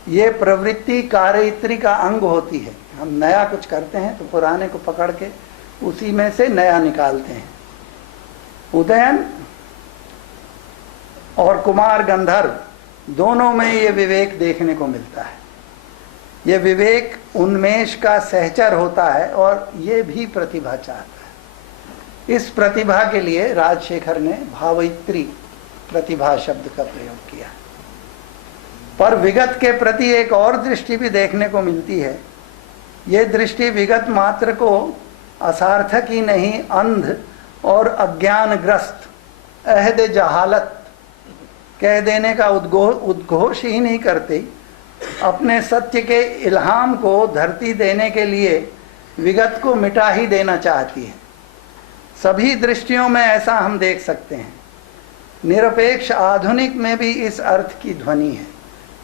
ये प्रवृत्ति कारयित्री का अंग होती है। हम नया कुछ करते हैं तो पुराने को पकड़ के उसी में से नया निकालते हैं। उदयन और कुमार गंधर्व दोनों में ये विवेक देखने को मिलता है। ये विवेक उन्मेष का सहचर होता है और ये भी प्रतिभा चाहता है। इस प्रतिभा के लिए राजशेखर ने भावयित्री प्रतिभा शब्द का प्रयोग किया। पर विगत के प्रति एक और दृष्टि भी देखने को मिलती है। ये दृष्टि विगत मात्र को असार्थक ही नहीं, अंध और अज्ञानग्रस्त, अहद जहालत कह देने का उद्घोष ही नहीं करती। अपने सत्य के इल्हाम को धरती देने के लिए विगत को मिटा ही देना चाहती है। सभी दृष्टियों में ऐसा हम देख सकते हैं। निरपेक्ष आधुनिक में भी इस अर्थ की ध्वनि है।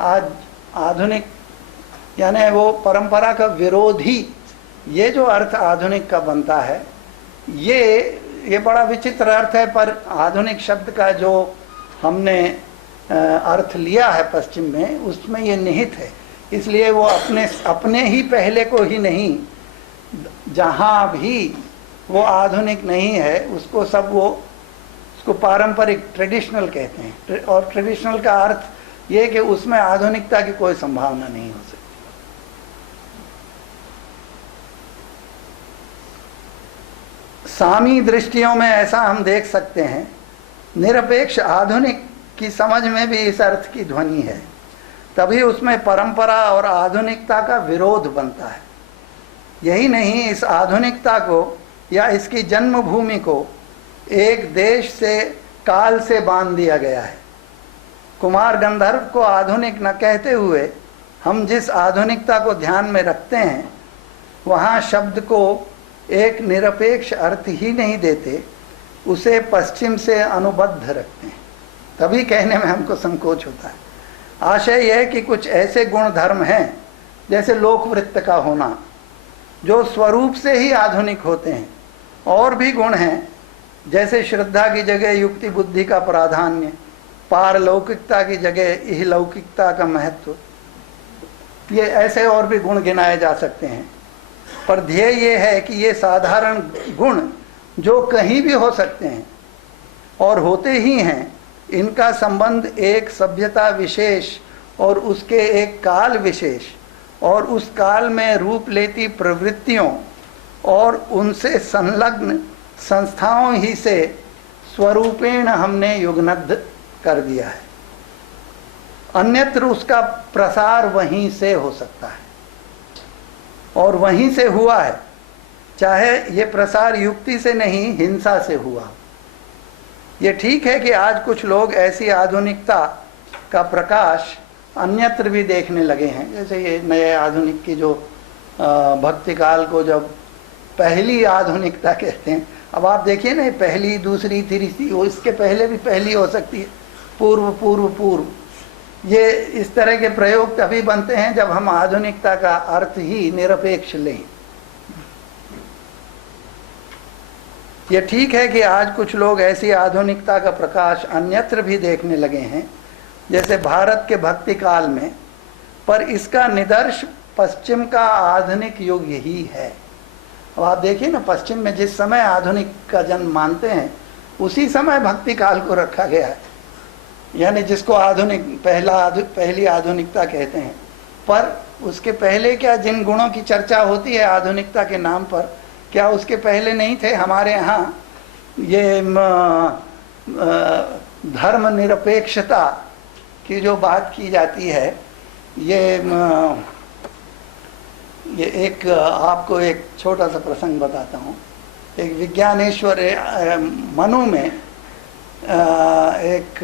आज आधुनिक यानी वो परंपरा का विरोधी, ये जो अर्थ आधुनिक का बनता है, ये बड़ा विचित्र अर्थ है। पर आधुनिक शब्द का जो हमने अर्थ लिया है पश्चिम में, उसमें ये निहित है। इसलिए वो अपने ही पहले को ही नहीं, जहाँ भी वो आधुनिक नहीं है उसको उसको पारंपरिक ट्रेडिशनल कहते हैं। और ट्रेडिशनल का अर्थ ये कि उसमें आधुनिकता की कोई संभावना नहीं हो सकती। सामी दृष्टियों में ऐसा हम देख सकते हैं। निरपेक्ष आधुनिक की समझ में भी इस अर्थ की ध्वनि है, तभी उसमें परंपरा और आधुनिकता का विरोध बनता है। यही नहीं, इस आधुनिकता को या इसकी जन्मभूमि को एक देश से, काल से बांध दिया गया है। कुमार गंधर्व को आधुनिक न कहते हुए हम जिस आधुनिकता को ध्यान में रखते हैं, वहाँ शब्द को एक निरपेक्ष अर्थ ही नहीं देते, उसे पश्चिम से अनुबद्ध रखते हैं। तभी कहने में हमको संकोच होता है। आशय यह है कि कुछ ऐसे गुण धर्म हैं, जैसे लोकवृत्त का होना, जो स्वरूप से ही आधुनिक होते हैं। और भी गुण हैं, जैसे श्रद्धा की जगह युक्ति बुद्धि का प्राधान्य, पारलौकिकता की जगह इहलौकिकता का महत्व। ये ऐसे और भी गुण गिनाए जा सकते हैं, पर ध्येय ये है कि ये साधारण गुण जो कहीं भी हो सकते हैं और होते ही हैं, इनका संबंध एक सभ्यता विशेष और उसके एक काल विशेष और उस काल में रूप लेती प्रवृत्तियों और उनसे संलग्न संस्थाओं ही से स्वरूपेण हमने युगनद्ध कर दिया है। अन्यत्र उसका प्रसार वहीं से हो सकता है और वहीं से हुआ है, चाहे ये प्रसार युक्ति से नहीं हिंसा से हुआ। ये ठीक है कि आज कुछ लोग ऐसी आधुनिकता का प्रकाश अन्यत्र भी देखने लगे हैं, जैसे ये नए आधुनिक की जो भक्ति काल को जब पहली आधुनिकता कहते हैं। अब आप देखिए ना, पहली दूसरी तीसरी, वो इसके पहले भी पहली हो सकती है, पूर्व पूर्व पूर्व। ये इस तरह के प्रयोग तभी बनते हैं जब हम आधुनिकता का अर्थ ही निरपेक्ष लें। ये ठीक है कि आज कुछ लोग ऐसी आधुनिकता का प्रकाश अन्यत्र भी देखने लगे हैं, जैसे भारत के भक्ति काल में, पर इसका निदर्श पश्चिम का आधुनिक युग ही है। अब आप देखिए ना, पश्चिम में जिस समय आधुनिक का जन्म मानते हैं उसी समय भक्ति काल को रखा गया है, यानी जिसको आधुनिक पहली आधुनिकता कहते हैं। पर उसके पहले क्या जिन गुणों की चर्चा होती है आधुनिकता के नाम पर, क्या उसके पहले नहीं थे? हमारे यहाँ ये धर्म निरपेक्षता की जो बात की जाती है, ये एक आपको एक छोटा सा प्रसंग बताता हूँ। एक विज्ञानेश्वर मनु में एक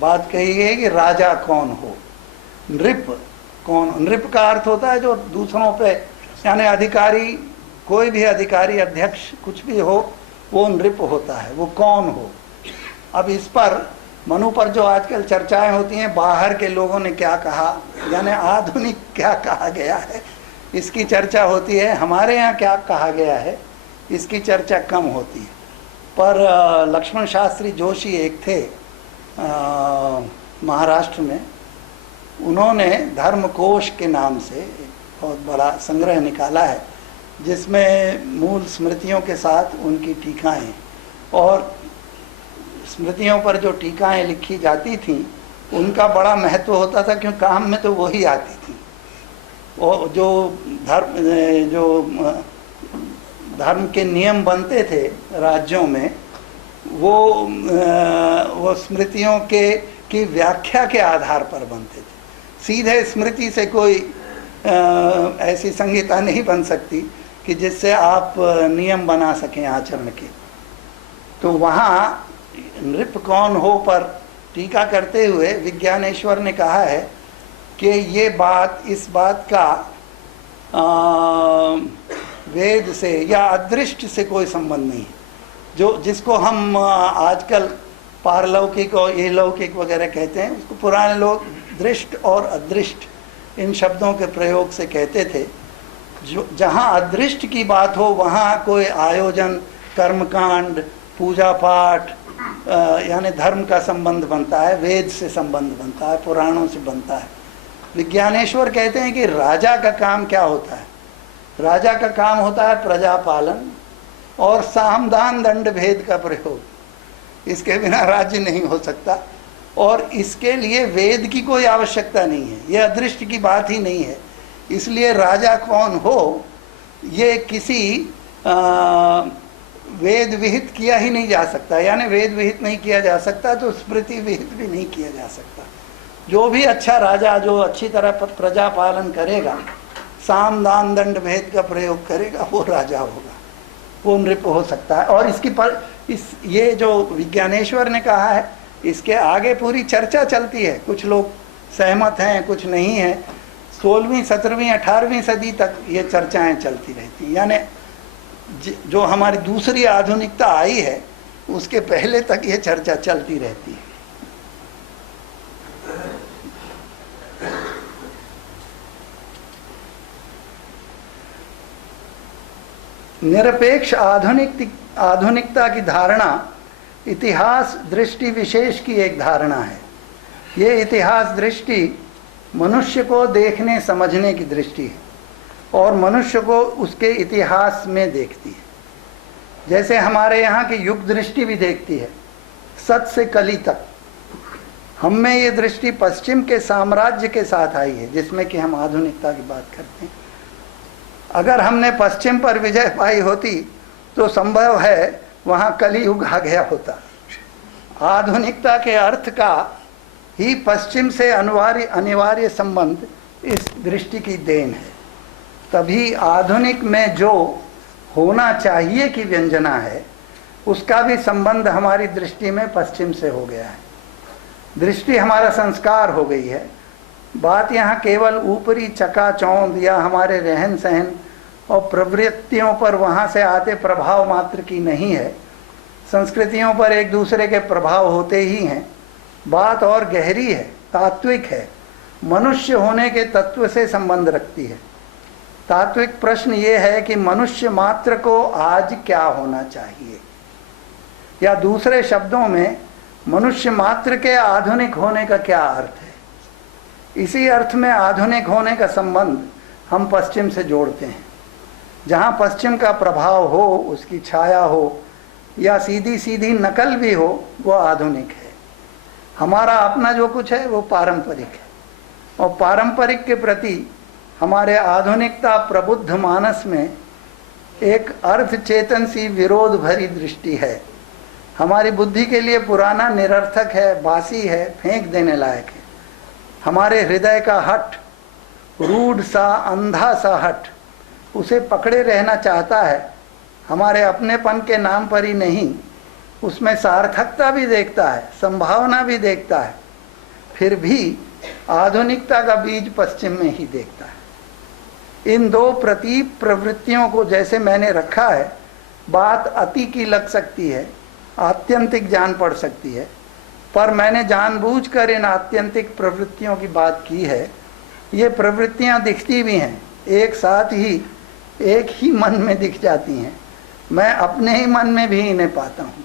बात कही गई कि राजा कौन हो, नृप कौन। नृप का अर्थ होता है जो दूसरों पे, यानी अधिकारी, कोई भी अधिकारी, अध्यक्ष, कुछ भी हो, वो नृप होता है, वो कौन हो। अब इस पर मनु पर जो आजकल चर्चाएं होती हैं, बाहर के लोगों ने क्या कहा, यानी आधुनिक क्या कहा गया है, इसकी चर्चा होती है। हमारे यहाँ क्या कहा गया है, इसकी चर्चा कम होती है। पर लक्ष्मण शास्त्री जोशी एक थे महाराष्ट्र में, उन्होंने धर्मकोश के नाम से एक बहुत बड़ा संग्रह निकाला है, जिसमें मूल स्मृतियों के साथ उनकी टीकाएं, और स्मृतियों पर जो टीकाएं लिखी जाती थीं उनका बड़ा महत्व होता था, क्योंकि काम में तो वही आती थी। और जो धर्म के नियम बनते थे राज्यों में, वो स्मृतियों की व्याख्या के आधार पर बनते थे। सीधे स्मृति से कोई ऐसी संहिता नहीं बन सकती कि जिससे आप नियम बना सकें आचरण के। तो वहाँ नृप कौन हो पर टीका करते हुए विज्ञानेश्वर ने कहा है कि ये बात, इस बात का वेद से या अदृष्ट से कोई संबंध नहीं है। जिसको हम आजकल पारलौकिक और अलौकिक वगैरह कहते हैं, उसको पुराने लोग दृष्ट और अदृष्ट इन शब्दों के प्रयोग से कहते थे। जहाँ अदृष्ट की बात हो वहाँ कोई आयोजन, कर्मकांड, पूजा पाठ, यानी धर्म का संबंध बनता है, वेद से संबंध बनता है, पुराणों से बनता है। विज्ञानेश्वर कहते हैं कि राजा का काम क्या होता है? राजा का काम होता है प्रजा पालन और साम दान दंड भेद का प्रयोग। इसके बिना राज्य नहीं हो सकता, और इसके लिए वेद की कोई आवश्यकता नहीं है। ये अदृष्ट की बात ही नहीं है। इसलिए राजा कौन हो, ये किसी वेद विहित किया ही नहीं जा सकता, यानी वेद विहित नहीं किया जा सकता तो स्मृति विहित भी नहीं किया जा सकता। जो भी अच्छा राजा, जो अच्छी तरह प्रजा पालन करेगा, साम दान दंड भेद का प्रयोग करेगा, वो राजा होगा, वो नृप हो सकता है। और ये जो विज्ञानेश्वर ने कहा है, इसके आगे पूरी चर्चा चलती है। कुछ लोग सहमत हैं, कुछ नहीं है। 16वीं 17वीं 18वीं सदी तक ये चर्चाएं चलती रहती, यानी जो हमारी दूसरी आधुनिकता आई है उसके पहले तक ये चर्चा चलती रहती है। निरपेक्ष आधुनिकता की धारणा इतिहास दृष्टि विशेष की एक धारणा है। ये इतिहास दृष्टि मनुष्य को देखने समझने की दृष्टि है और मनुष्य को उसके इतिहास में देखती है। जैसे हमारे यहाँ की युग दृष्टि भी देखती है, सत से कली तक। हम में ये दृष्टि पश्चिम के साम्राज्य के साथ आई है, जिसमें कि हम आधुनिकता की बात करते हैं। अगर हमने पश्चिम पर विजय पाई होती तो संभव है वहाँ कलियुग आ गया होता। आधुनिकता के अर्थ का ही पश्चिम से अनिवार्य संबंध इस दृष्टि की देन है। तभी आधुनिक में जो होना चाहिए की व्यंजना है, उसका भी संबंध हमारी दृष्टि में पश्चिम से हो गया है। दृष्टि हमारा संस्कार हो गई है। बात यहाँ केवल ऊपरी चकाचौंध या हमारे रहन सहन और प्रवृत्तियों पर वहाँ से आते प्रभाव मात्र की नहीं है। संस्कृतियों पर एक दूसरे के प्रभाव होते ही हैं। बात और गहरी है, तात्विक है, मनुष्य होने के तत्व से संबंध रखती है। तात्विक प्रश्न ये है कि मनुष्य मात्र को आज क्या होना चाहिए, या दूसरे शब्दों में मनुष्य मात्र के आधुनिक होने का क्या अर्थ है। इसी अर्थ में आधुनिक होने का संबंध हम पश्चिम से जोड़ते हैं। जहाँ पश्चिम का प्रभाव हो, उसकी छाया हो या सीधी सीधी नकल भी हो, वो आधुनिक है। हमारा अपना जो कुछ है वो पारंपरिक है, और पारंपरिक के प्रति हमारे आधुनिकता प्रबुद्ध मानस में एक अर्थ चेतन सी विरोध भरी दृष्टि है। हमारी बुद्धि के लिए पुराना निरर्थक है, बासी है, फेंक देने लायक है। हमारे हृदय का हठ, रूढ़ सा अंधा सा हठ, उसे पकड़े रहना चाहता है। हमारे अपनेपन के नाम पर ही नहीं, उसमें सार्थकता भी देखता है, संभावना भी देखता है, फिर भी आधुनिकता का बीज पश्चिम में ही देखता है। इन दो प्रतीप प्रवृत्तियों को जैसे मैंने रखा है, बात अति की लग सकती है, आत्यंतिक जान पड़ सकती है, पर मैंने जानबूझकर इन आत्यंतिक प्रवृत्तियों की बात की है। ये प्रवृत्तियां दिखती भी हैं, एक साथ ही एक ही मन में दिख जाती हैं। मैं अपने ही मन में भी इन्हें पाता हूँ।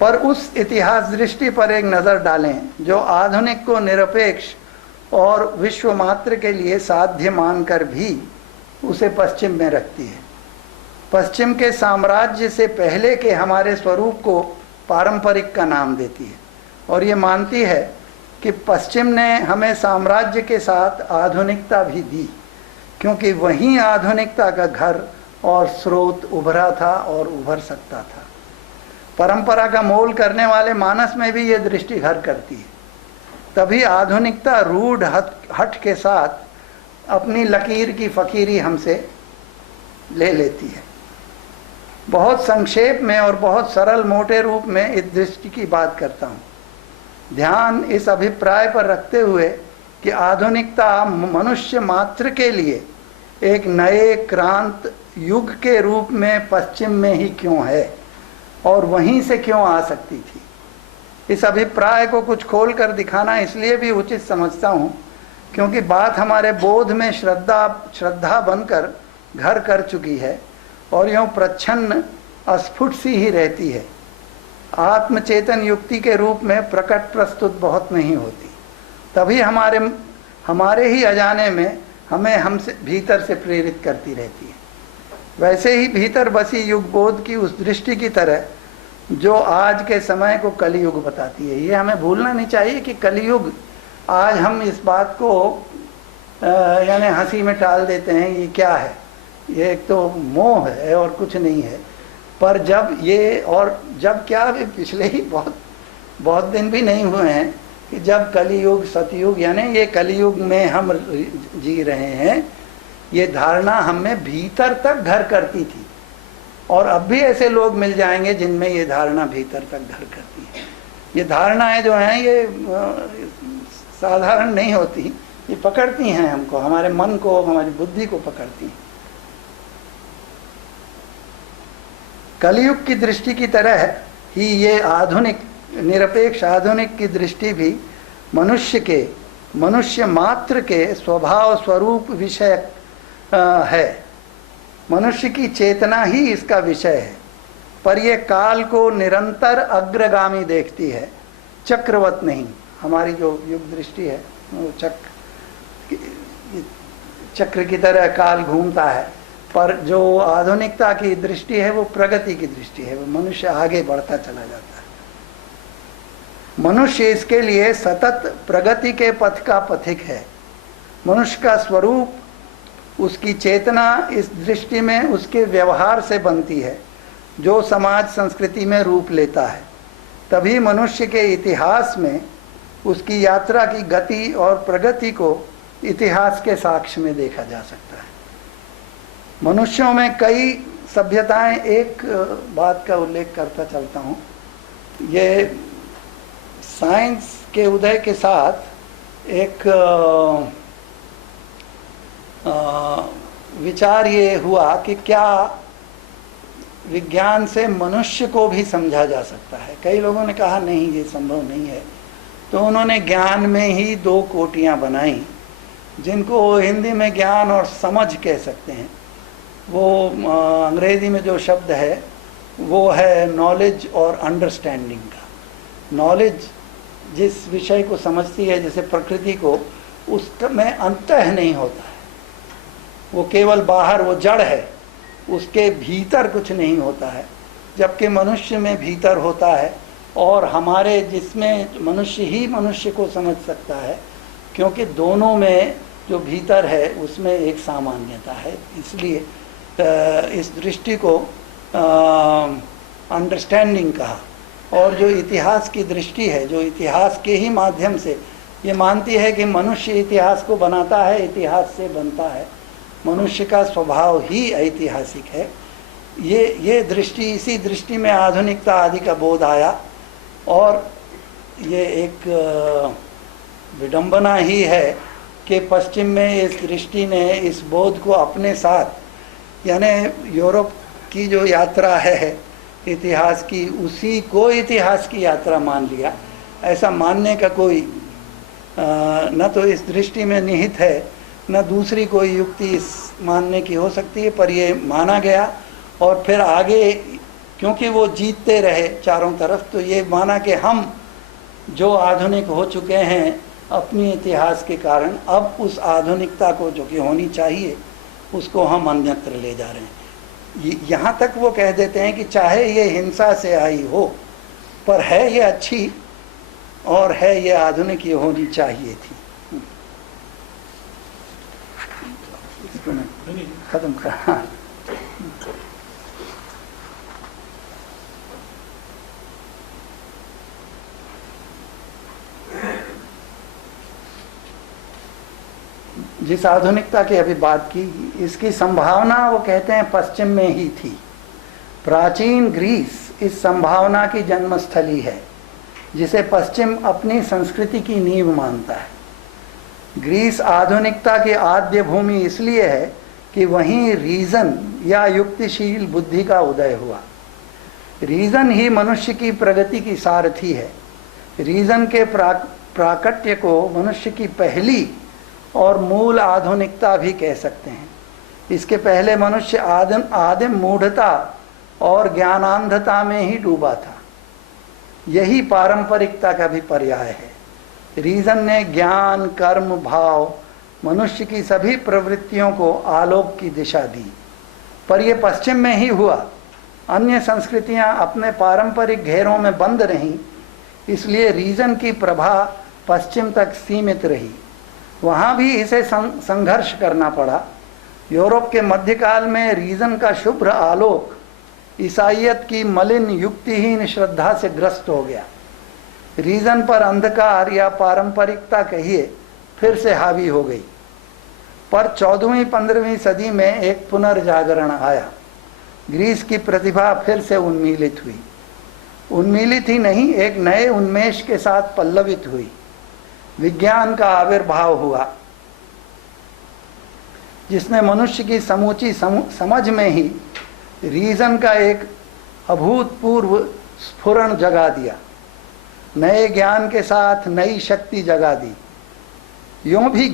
पर उस इतिहास दृष्टि पर एक नज़र डालें जो आधुनिक को निरपेक्ष और विश्व मात्र के लिए साध्य मानकर भी उसे पश्चिम में रखती है। पश्चिम के साम्राज्य से पहले के हमारे स्वरूप को पारंपरिक का नाम देती है, और ये मानती है कि पश्चिम ने हमें साम्राज्य के साथ आधुनिकता भी दी, क्योंकि वहीं आधुनिकता का घर और स्रोत उभरा था और उभर सकता था। परंपरा का मोल करने वाले मानस में भी ये दृष्टि घर करती है। तभी आधुनिकता रूढ़ हट के साथ अपनी लकीर की फकीरी हमसे ले लेती है। बहुत संक्षेप में और बहुत सरल मोटे रूप में इस दृष्टि की बात करता हूँ। ध्यान इस अभिप्राय पर रखते हुए कि आधुनिकता मनुष्य मात्र के लिए एक नए क्रांत युग के रूप में पश्चिम में ही क्यों है और वहीं से क्यों आ सकती थी। इस अभिप्राय को कुछ खोल कर दिखाना इसलिए भी उचित समझता हूँ क्योंकि बात हमारे बोध में श्रद्धा बनकर घर कर चुकी है और यूँ प्रच्छन्न अस्फुट सी ही रहती है। आत्मचेतन युक्ति के रूप में प्रकट प्रस्तुत बहुत नहीं होती। तभी हमारे ही अजाने में हमें हमसे भीतर से प्रेरित करती रहती है। वैसे ही भीतर बसी युग बोध की उस दृष्टि की तरह जो आज के समय को कलियुग बताती है। ये हमें भूलना नहीं चाहिए कि कलियुग, आज हम इस बात को यानी हंसी में टाल देते हैं, ये क्या है, ये एक तो मोह है और कुछ नहीं है। पर जब ये, और जब क्या, पिछले ही बहुत दिन भी नहीं हुए हैं कि जब कलियुग सतयुग यानी ये कलियुग में हम जी रहे हैं, ये धारणा हमें भीतर तक घर करती थी। और अब भी ऐसे लोग मिल जाएंगे जिनमें ये धारणा भीतर तक घर करती है। ये धारणाएं जो हैं ये साधारण नहीं होती, ये पकड़ती हैं हमको, हमारे मन को, हमारी बुद्धि को पकड़ती हैं। कलियुग की दृष्टि की तरह ही ये आधुनिक, निरपेक्ष आधुनिक की दृष्टि भी मनुष्य मात्र के स्वभाव स्वरूप विषय है। मनुष्य की चेतना ही इसका विषय है, पर यह काल को निरंतर अग्रगामी देखती है, चक्रवत नहीं। हमारी जो युग दृष्टि है वो चक्र की तरह काल घूमता है, पर जो आधुनिकता की दृष्टि है वो प्रगति की दृष्टि है, वो मनुष्य आगे बढ़ता चला जाता है। मनुष्य इसके लिए सतत प्रगति के पथ का पथिक है। मनुष्य का स्वरूप, उसकी चेतना इस दृष्टि में उसके व्यवहार से बनती है, जो समाज संस्कृति में रूप लेता है। तभी मनुष्य के इतिहास में उसकी यात्रा की गति और प्रगति को इतिहास के साक्ष्य में देखा जा सकता है। मनुष्यों में कई सभ्यताएं, एक बात का उल्लेख करता चलता हूँ, ये साइंस के उदय के साथ एक विचार ये हुआ कि क्या विज्ञान से मनुष्य को भी समझा जा सकता है। कई लोगों ने कहा नहीं, ये संभव नहीं है। तो उन्होंने ज्ञान में ही दो कोटियां बनाई, जिनको हिंदी में ज्ञान और समझ कह सकते हैं। वो अंग्रेजी में जो शब्द है वो है नॉलेज और अंडरस्टैंडिंग का। नॉलेज जिस विषय को समझती है, जैसे प्रकृति को, उसमें अंतः नहीं होता है, वो केवल बाहर, वो जड़ है, उसके भीतर कुछ नहीं होता है। जबकि मनुष्य में भीतर होता है, और हमारे जिसमें मनुष्य ही मनुष्य को समझ सकता है, क्योंकि दोनों में जो भीतर है उसमें एक सामान्यता है। इसलिए इस दृष्टि को अंडरस्टैंडिंग कहा। और जो इतिहास की दृष्टि है, जो इतिहास के ही माध्यम से ये मानती है कि मनुष्य इतिहास को बनाता है, इतिहास से बनता है, मनुष्य का स्वभाव ही ऐतिहासिक है। ये दृष्टि, इसी दृष्टि में आधुनिकता आदि का बोध आया। और ये एक विडंबना ही है कि पश्चिम में इस दृष्टि ने इस बोध को अपने साथ, यानी यूरोप की जो यात्रा है इतिहास की, उसी को इतिहास की यात्रा मान लिया। ऐसा मानने का कोई न तो इस दृष्टि में निहित है, न दूसरी कोई युक्ति इस मानने की हो सकती है, पर ये माना गया। और फिर आगे क्योंकि वो जीतते रहे चारों तरफ, तो ये माना कि हम जो आधुनिक हो चुके हैं अपनी इतिहास के कारण, अब उस आधुनिकता को जो कि होनी चाहिए उसको हम अन्यत्र ले जा रहे हैं। यहाँ तक वो कह देते हैं कि चाहे ये हिंसा से आई हो, पर है ये अच्छी और है ये आधुनिक, ये होनी चाहिए थी। इसको मैं खत्म कर। हाँ। जिस आधुनिकता की अभी बात की, इसकी संभावना वो कहते हैं पश्चिम में ही थी। प्राचीन ग्रीस इस संभावना की जन्मस्थली है, जिसे पश्चिम अपनी संस्कृति की नींव मानता है। ग्रीस आधुनिकता की आद्य भूमि इसलिए है कि वहीं रीजन या युक्तिशील बुद्धि का उदय हुआ। रीजन ही मनुष्य की प्रगति की सारथी है। रीजन के प्राकट्य को मनुष्य की पहली और मूल आधुनिकता भी कह सकते हैं। इसके पहले मनुष्य आदिम मूढ़ता और ज्ञानांधता में ही डूबा था। यही पारंपरिकता का भी पर्याय है। रीजन ने ज्ञान, कर्म, भाव, मनुष्य की सभी प्रवृत्तियों को आलोक की दिशा दी। पर यह पश्चिम में ही हुआ। अन्य संस्कृतियां अपने पारंपरिक घेरों में बंद रहीं, इसलिए रीजन की प्रभा पश्चिम तक सीमित रही। वहाँ भी इसे संघर्ष करना पड़ा। यूरोप के मध्यकाल में रीजन का शुभ्र आलोक ईसाइयत की मलिन युक्तिहीन श्रद्धा से ग्रस्त हो गया। रीजन पर अंधकार या पारंपरिकता कहिए फिर से हावी हो गई। पर 14वीं-15वीं सदी में एक पुनर्जागरण आया। ग्रीस की प्रतिभा फिर से उन्मीलित हुई। उन्मीलित ही नहीं, एक नए उन्मेष के साथ पल्लवित हुई। विज्ञान का आविर्भाव हुआ, जिसने मनुष्य की समूची समझ में ही रीजन का एक अभूतपूर्व स्फुरण जगा दिया। नए ज्ञान के साथ नई शक्ति जगा दी। यूं भी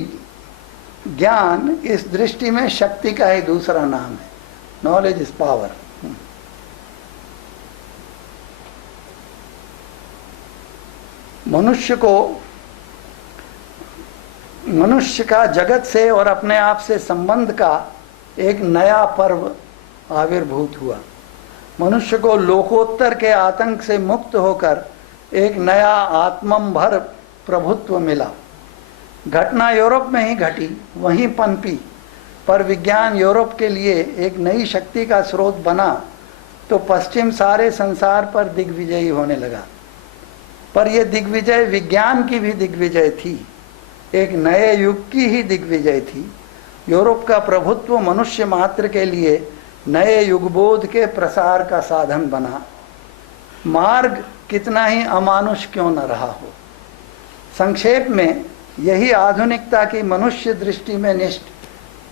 ज्ञान इस दृष्टि में शक्ति का ही दूसरा नाम है। Knowledge is power. मनुष्य का जगत से और अपने आप से संबंध का एक नया पर्व आविर्भूत हुआ। मनुष्य को लोकोत्तर के आतंक से मुक्त होकर एक नया आत्मंभर प्रभुत्व मिला। घटना यूरोप में ही घटी, वहीं पनपी, पर विज्ञान यूरोप के लिए एक नई शक्ति का स्रोत बना तो पश्चिम सारे संसार पर दिग्विजयी होने लगा। पर यह दिग्विजय विज्ञान की भी दिग्विजय थी, एक नए युग की ही दिग्विजय थी। यूरोप का प्रभुत्व मनुष्य मात्र के लिए नए युगबोध के प्रसार का साधन बना। मार्ग कितना ही अमानुष क्यों न रहा हो। संक्षेप में यही आधुनिकता की मनुष्य दृष्टि में निष्ठ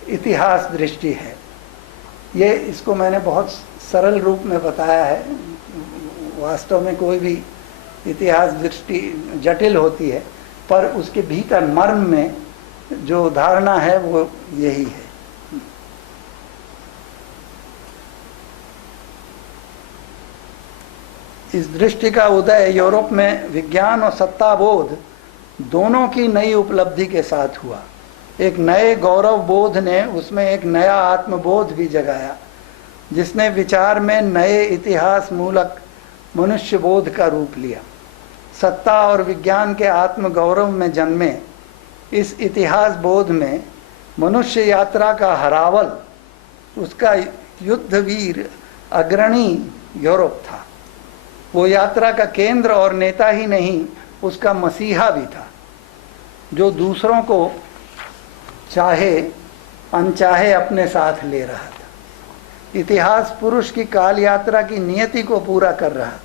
इतिहास दृष्टि है। ये इसको मैंने बहुत सरल रूप में बताया है। वास्तव में कोई भी इतिहास दृष्टि जटिल होती है, पर उसके भीतर मर्म में जो धारणा है वो यही है। इस दृष्टि का उदय यूरोप में विज्ञान और सत्ताबोध दोनों की नई उपलब्धि के साथ हुआ। एक नए गौरव बोध ने उसमें एक नया आत्मबोध भी जगाया, जिसने विचार में नए इतिहास मूलक मनुष्य बोध का रूप लिया। सत्ता और विज्ञान के आत्म गौरव में जन्मे इस इतिहास बोध में मनुष्य यात्रा का हरावल, उसका युद्धवीर अग्रणी यूरोप था। वो यात्रा का केंद्र और नेता ही नहीं, उसका मसीहा भी था, जो दूसरों को चाहे अनचाहे अपने साथ ले रहा था। इतिहास पुरुष की काल यात्रा की नियति को पूरा कर रहा था।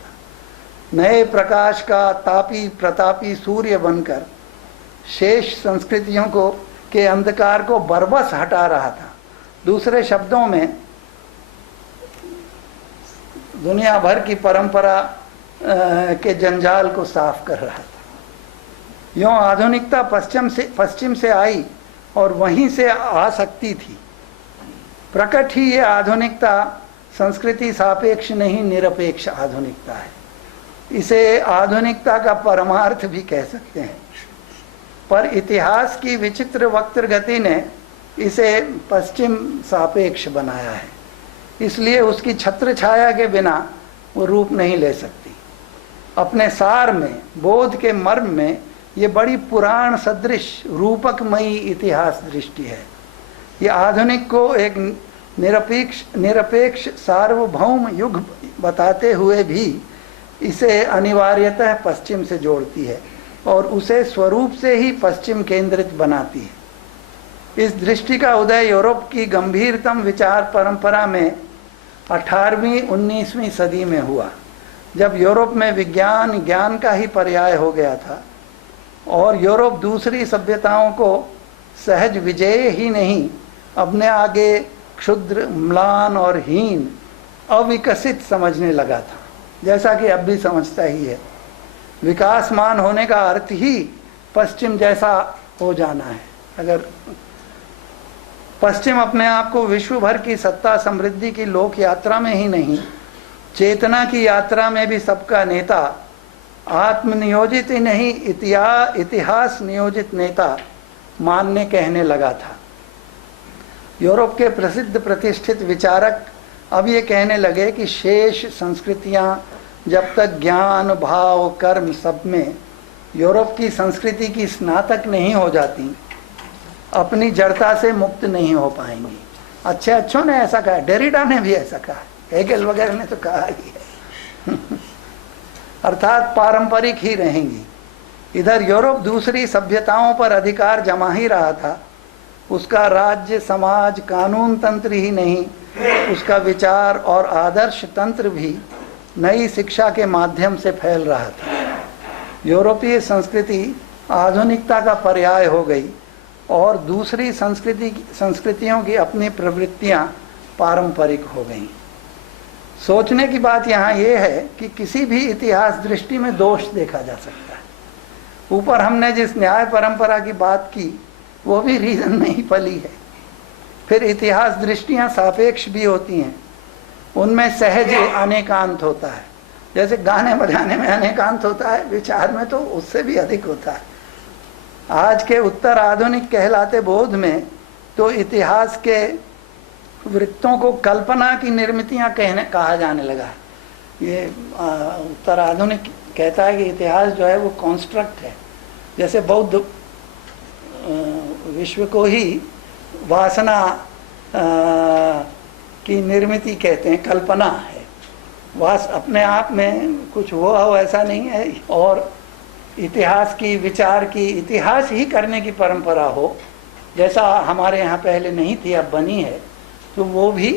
नए प्रकाश का तापी प्रतापी सूर्य बनकर शेष संस्कृतियों को के अंधकार को बरबस हटा रहा था। दूसरे शब्दों में दुनिया भर की परंपरा के जंजाल को साफ कर रहा था। यूं आधुनिकता पश्चिम से आई और वहीं से आ सकती थी। प्रकट ही ये आधुनिकता संस्कृति सापेक्ष नहीं, निरपेक्ष आधुनिकता है। इसे आधुनिकता का परमार्थ भी कह सकते हैं। पर इतिहास की विचित्र वक्र गति ने इसे पश्चिम सापेक्ष बनाया है, इसलिए उसकी छत्र छाया के बिना वो रूप नहीं ले सकती। अपने सार में, बोध के मर्म में ये बड़ी पुराण सदृश रूपकमयी इतिहास दृष्टि है। ये आधुनिक को एक निरपेक्ष सार्वभौम युग बताते हुए भी इसे अनिवार्यतः पश्चिम से जोड़ती है और उसे स्वरूप से ही पश्चिम केंद्रित बनाती है। इस दृष्टि का उदय यूरोप की गंभीरतम विचार परंपरा में 18वीं 19वीं सदी में हुआ, जब यूरोप में विज्ञान ज्ञान का ही पर्याय हो गया था और यूरोप दूसरी सभ्यताओं को सहज विजय ही नहीं, अपने आगे क्षुद्र, म्लान और हीन, अविकसित समझने लगा था, जैसा कि अब भी समझता ही है। विकासमान होने का अर्थ ही पश्चिम जैसा हो जाना है। अगर पश्चिम अपने आप को विश्व भर की सत्ता समृद्धि की लोक यात्रा में ही नहीं, चेतना की यात्रा में भी सबका नेता, आत्मनियोजित ही नहीं इतिहास नियोजित नेता मानने कहने लगा था। यूरोप के प्रसिद्ध प्रतिष्ठित विचारक अब ये कहने लगे कि शेष संस्कृतियां जब तक ज्ञान, भाव, कर्म सब में यूरोप की संस्कृति की स्नातक नहीं हो जाती, अपनी जड़ता से मुक्त नहीं हो पाएंगी। अच्छों ने ऐसा कहा, डेरिडा ने भी ऐसा कहा, हेगेल वगैरह ने तो कहा ही है। अर्थात पारंपरिक ही रहेंगी। इधर यूरोप दूसरी सभ्यताओं पर अधिकार जमा ही रहा था। उसका राज्य, समाज, कानून तंत्र ही नहीं, उसका विचार और आदर्श तंत्र भी नई शिक्षा के माध्यम से फैल रहा था। यूरोपीय संस्कृति आधुनिकता का पर्याय हो गई और दूसरी संस्कृतियों की अपनी प्रवृत्तियां पारंपरिक हो गईं। सोचने की बात यहाँ यह है कि किसी भी इतिहास दृष्टि में दोष देखा जा सकता है। ऊपर हमने जिस न्याय परंपरा की बात की वो भी रीजन में ही पली है। फिर इतिहास दृष्टियां सापेक्ष भी होती हैं, उनमें सहज अनेकांत होता है। जैसे गाने बजाने में अनेकांत होता है, विचार में तो उससे भी अधिक होता है। आज के उत्तर आधुनिक कहलाते बोध में तो इतिहास के वृत्तों को कल्पना की निर्मितियां कहा जाने लगा है। ये उत्तर आधुनिक कहता है कि इतिहास जो है वो कॉन्स्ट्रक्ट है। जैसे बौद्ध विश्व को ही वासना की निर्मिति कहते हैं, कल्पना है। अपने आप में कुछ हुआ हो ऐसा नहीं है। और इतिहास की, विचार की, इतिहास ही करने की परंपरा हो, जैसा हमारे यहाँ पहले नहीं थी अब बनी है, तो वो भी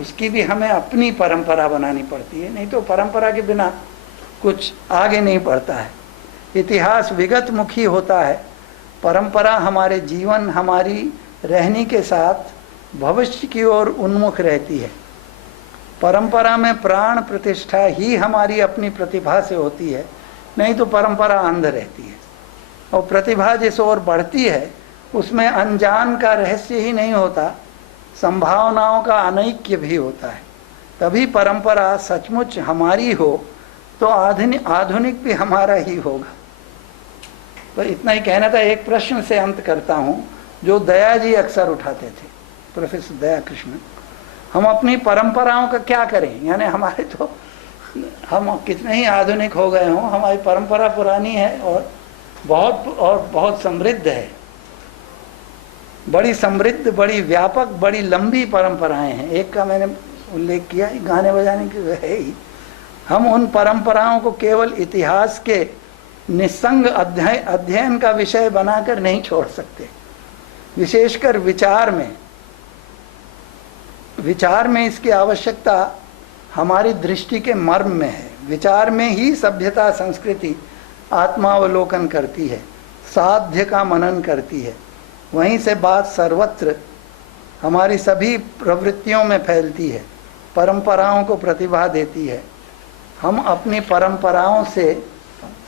उसकी भी हमें अपनी परंपरा बनानी पड़ती है, नहीं तो परंपरा के बिना कुछ आगे नहीं बढ़ता है। इतिहास विगत मुखी होता है, परंपरा हमारे जीवन, हमारी रहने के साथ भविष्य की ओर उन्मुख रहती है। परंपरा में प्राण प्रतिष्ठा ही हमारी अपनी प्रतिभा से होती है, नहीं तो परंपरा अंध रहती है। और प्रतिभा जिस ओर बढ़ती है उसमें अनजान का रहस्य ही नहीं होता, संभावनाओं का अनैक्य भी होता है। तभी परंपरा सचमुच हमारी हो तो आधुनिक भी हमारा ही होगा। तो इतना ही कहना था। एक प्रश्न से अंत करता हूँ जो दया जी अक्सर उठाते थे, प्रोफेसर दया कृष्ण, हम अपनी परंपराओं का क्या करें? यानी हमारे तो हम कितने ही आधुनिक हो गए हों, हमारी परंपरा पुरानी है और बहुत समृद्ध है, बड़ी समृद्ध, बड़ी व्यापक, बड़ी लंबी परंपराएं हैं। एक का मैंने उल्लेख किया, गाने बजाने की है ही। हम उन परंपराओं को केवल इतिहास के निस्संग अध्ययन का विषय बनाकर नहीं छोड़ सकते। विशेषकर विचार में इसकी आवश्यकता हमारी दृष्टि के मर्म में है। विचार में ही सभ्यता, संस्कृति आत्मावलोकन करती है, साध्य का मनन करती है। वहीं से बात सर्वत्र हमारी सभी प्रवृत्तियों में फैलती है, परंपराओं को प्रतिभा देती है। हम अपनी परंपराओं से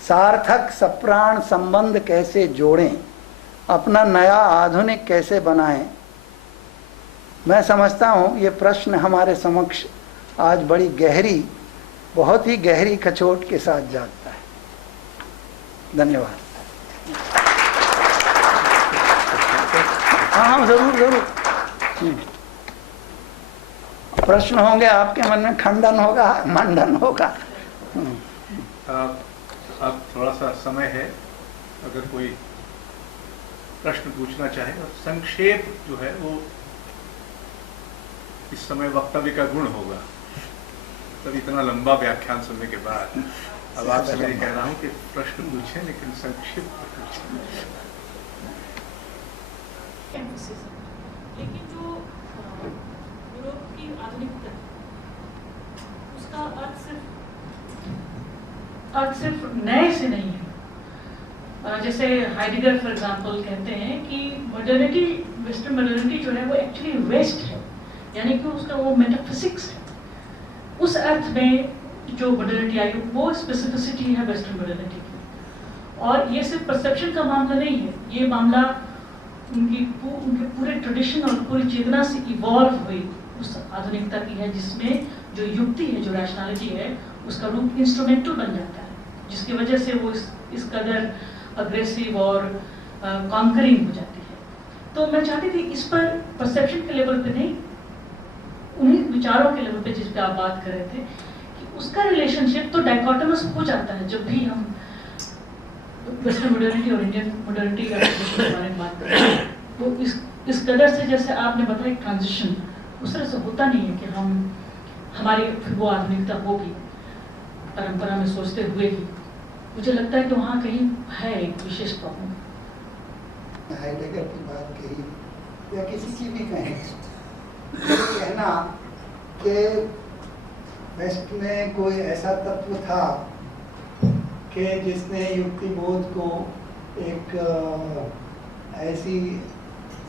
सार्थक सप्राण संबंध कैसे जोड़ें, अपना नया आधुनिक कैसे बनाएं? मैं समझता हूँ ये प्रश्न हमारे समक्ष आज बड़ी गहरी, बहुत ही गहरी खचोट के साथ जागता है। धन्यवाद। हाँ, जरूर। प्रश्न होंगे आपके मन में, खंडन होगा, मंडन होगा। अब थोड़ा सा समय है, अगर कोई प्रश्न पूछना चाहे। और संक्षेप जो है वो इस समय वक्तव्य का गुण होगा। तब इतना लंबा व्याख्यान सुनने के बाद अब आपसे मैं कह रहा हूँ कि प्रश्न पूछें, लेकिन संक्षिप्त पूछें। लेकिन जो यूरोप की आधुनिकता, उसका अर्थ सिर्फ नए से नहीं है। जैसे हाइडेगर फॉर एग्जांपल कहते हैं कि मॉडर्निटी, वेस्टर्न मॉडर्निटी जो है वो एक्चुअली वेस्ट है, यानी कि उसका वो मेटाफिजिक्स है। उस अर्थ में जो मॉडर्निटी आई वो स्पेसिफिसिटी है वेस्टर्न मॉडर्निटी की। और ये सिर्फ परसेप्शन का मामला नहीं है, ये मामला उनके पूरे ट्रेडिशन और पूरी चेतना से इवॉल्व हुई उस आधुनिकता की है, जिसमें जो युक्ति है, जो रैशनैलिटी है, उसका रूप इंस्ट्रूमेंटल बन जाता है, जिसकी वजह से वो इस कदर अग्रेसिव और कॉन्करिंग हो जाती है। तो मैं चाहती थी इस पर परसेप्शन के लेवल पे नहीं, उन्हीं विचारों के लेवल पे जिस पे आप बात कर रहे थे, कि उसका रिलेशनशिप तो डाइकोटोमस हो जाता है जब भी हम वेस्टर्न मॉडर्निटी और इंडियन मॉडर्निटी के बारे में बात करते हैं। तो इस कदर से, जैसे आपने बताया, ट्रांजिशन उस तरह से होता नहीं है कि हमारी वो आधुनिकता होगी परंपरा में सोचते हुए ही। मुझे लगता है कि वहाँ कहीं है एक विशेष प्रॉब्लम। हाइडेगर की बात कही या किसी की भी कहें, कहना कि वेस्ट में कोई ऐसा तत्व था कि जिसने युक्ति बोध को एक ऐसी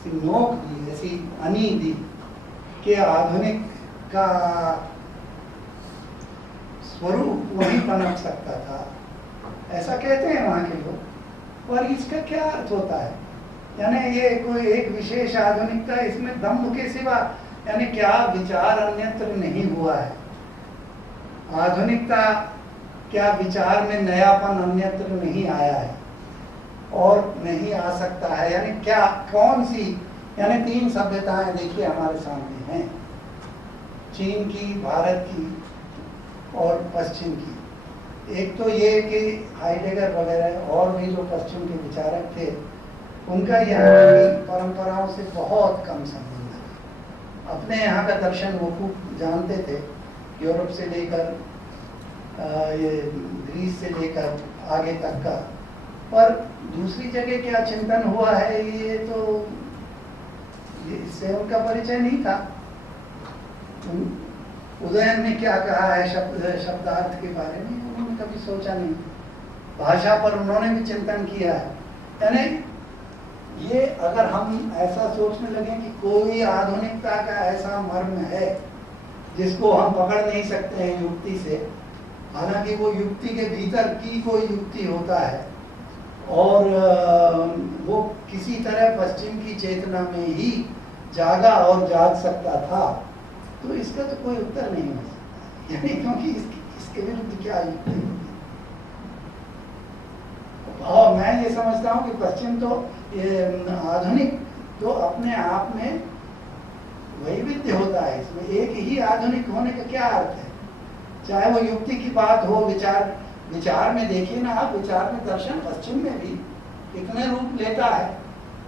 नोक दी, ऐसी अनी दी कि आधुनिक का स्वरूप वहीं पनप सकता था, ऐसा कहते हैं वहाँ के लोग। और इसका क्या अर्थ होता है? यानी ये कोई एक विशेष आधुनिकता, इसमें दम्भ के सिवा यानी क्या विचार अन्यत्र नहीं हुआ है? आधुनिकता क्या विचार में नयापन अन्यत्र नहीं आया है और नहीं आ सकता है? यानी क्या कौन सी, यानी 3 सभ्यताएं देखिए हमारे सामने हैं, चीन की, भारत की और पश्चिम की। एक तो ये कि हाइडेगर वगैरह और भी जो पश्चिम के विचारक थे, उनका यहाँ की परंपराओं से बहुत कम संबंध है। अपने यहाँ का दर्शन वो खूब जानते थे, यूरोप से लेकर ये ग्रीस से लेकर आगे तक का, पर दूसरी जगह क्या चिंतन हुआ है ये तो इससे उनका परिचय नहीं था। उदयन ने क्या कहा है शब्दार्थ के बारे में, उन्होंने कभी सोचा नहीं। भाषा पर उन्होंने भी चिंतन किया है। यानी ये अगर हम ऐसा सोचने लगे कि कोई आधुनिकता का ऐसा मर्म है जिसको हम पकड़ नहीं सकते हैं युक्ति से, हालांकि वो युक्ति के भीतर की कोई युक्ति होता है और वो किसी तरह पश्चिम की चेतना में ही जागा और जाग सकता था, तो इसका तो कोई उत्तर नहीं हो सकता। यानी क्योंकि इसके विरुद्ध क्या युक्ति होगी? और मैं ये समझता हूँ कि पश्चिम तो ये आधुनिक तो अपने आप में वैविध्य होता है। इसमें एक ही आधुनिक होने का क्या अर्थ है? चाहे वो युक्ति की बात हो, विचार में देखिए ना आप, विचार में दर्शन पश्चिम में भी कितने रूप लेता है।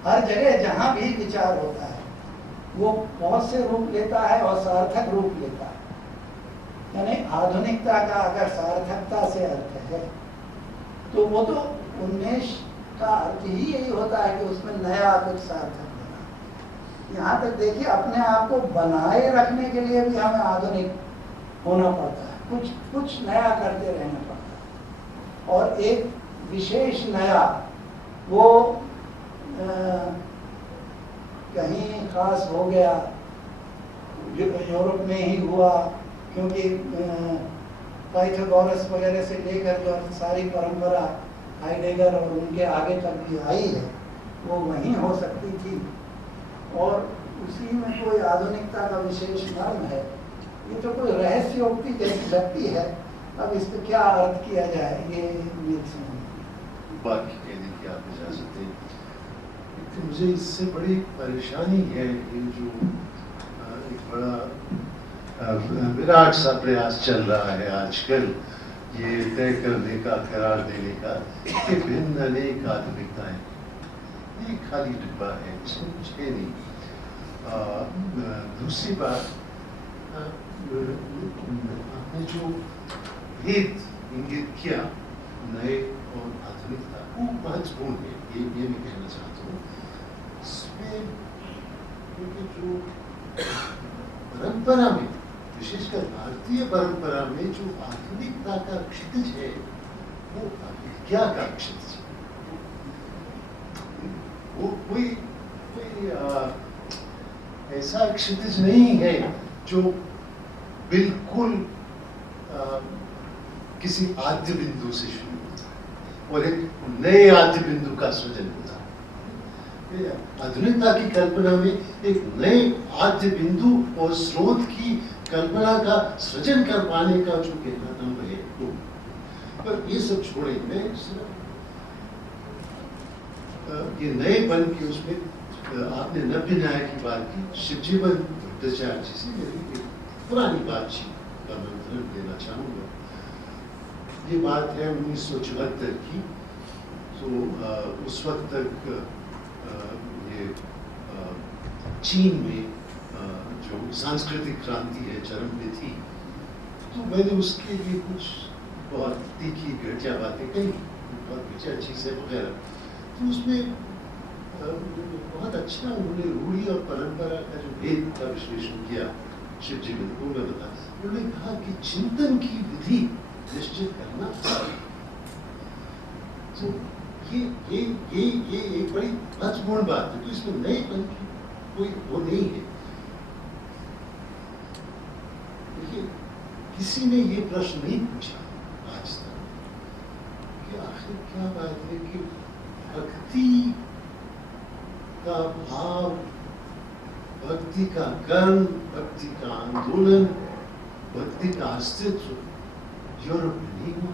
हर जगह जहाँ भी विचार होता है वो बहुत से रूप लेता है और सार्थक रूप लेता है। यानी आधुनिकता का अगर सार्थकता से अर्थ है तो वो तो उन्मेष का अर्थ ही यही होता है कि उसमें नया कुछ सार्थक बना। यहाँ तक देखिए अपने आप को बनाए रखने के लिए भी हमें आधुनिक होना पड़ता है, कुछ नया करते रहना पड़ता है। और एक विशेष नया वो कहीं खास हो गया, यूरोप में ही हुआ, क्योंकि पाइथागोरस वगैरह से लेकर जो सारी परंपरा हाइडेगर और उनके आगे तक भी आई है वो वहीं हो सकती थी और उसी में कोई आधुनिकता का विशेष मर्म है। ये तो कोई रहस्योक्ति जैसी लगती है। अब इस पर क्या अर्थ किया जाए ये मेरी समझ। बाकी कहने की आप इजाजत दें, लेकिन मुझे इससे बड़ी परेशानी है ये जो एक बड़ा विराट सा प्रयास चल रहा है आजकल ये तय करने का, करार देने का कि भिन्न अनेक आधुनिकताएं, ये खाली डिब्बा है, इसमें कुछ है नहीं। दूसरी बात, आपने जो भेद इंगित किया नए और आधुनिकता, वो महत्वपूर्ण है, ये मैं कहना चाहता हूँ। इसमें क्योंकि जो परंपरा में, विशेषकर भारतीय परंपरा में जो आधुनिकता का क्षितिज है वो क्या का क्षितिज है, वो कोई ऐसा क्षितिज नहीं है जो बिल्कुल किसी आद्य बिंदु से शुरू होता है और एक नए आद्य बिंदु का सृजन होता है। आधुनिकता की कल्पना में एक नए आद्य बिंदु और स्रोत की कल्पना का सृजन कर पाने का जो कहना है वो, पर ये सब छोड़े, मैं सिर्फ ये नए बन के उसमें आपने नव्य न्याय की बात की, शिवजीवन भट्टाचार्य जी से मेरी एक पुरानी बातचीत का मैं उदाहरण देना चाहूँगा। ये बात है 1974 की, तो उस वक्त तक ये चीन में जो सांस्कृतिक क्रांति है चरम पे थी, तो मैंने उसके लिए कुछ बहुत तीखी घटिया बातें कही, बहुत घटिया चीज़ें वगैरह। तो उसमें बहुत अच्छा उन्होंने रूढ़ी और परंपरा का जो भेद का विश्लेषण किया शिव जीवन को मैं बता। उन्होंने कहा कि चिंतन की विधि निश्चित करना, तो ये एक बड़ी महत्वपूर्ण बात है। तो इसमें नएपन की कोई वो नहीं है। देखिए, किसी ने ये प्रश्न नहीं पूछा आज तक कि आखिर क्या बात है कि भक्ति का भाव, भक्ति का कर्म, भक्ति का आंदोलन, भक्ति का अस्तित्व यूरोप में नहीं हुआ।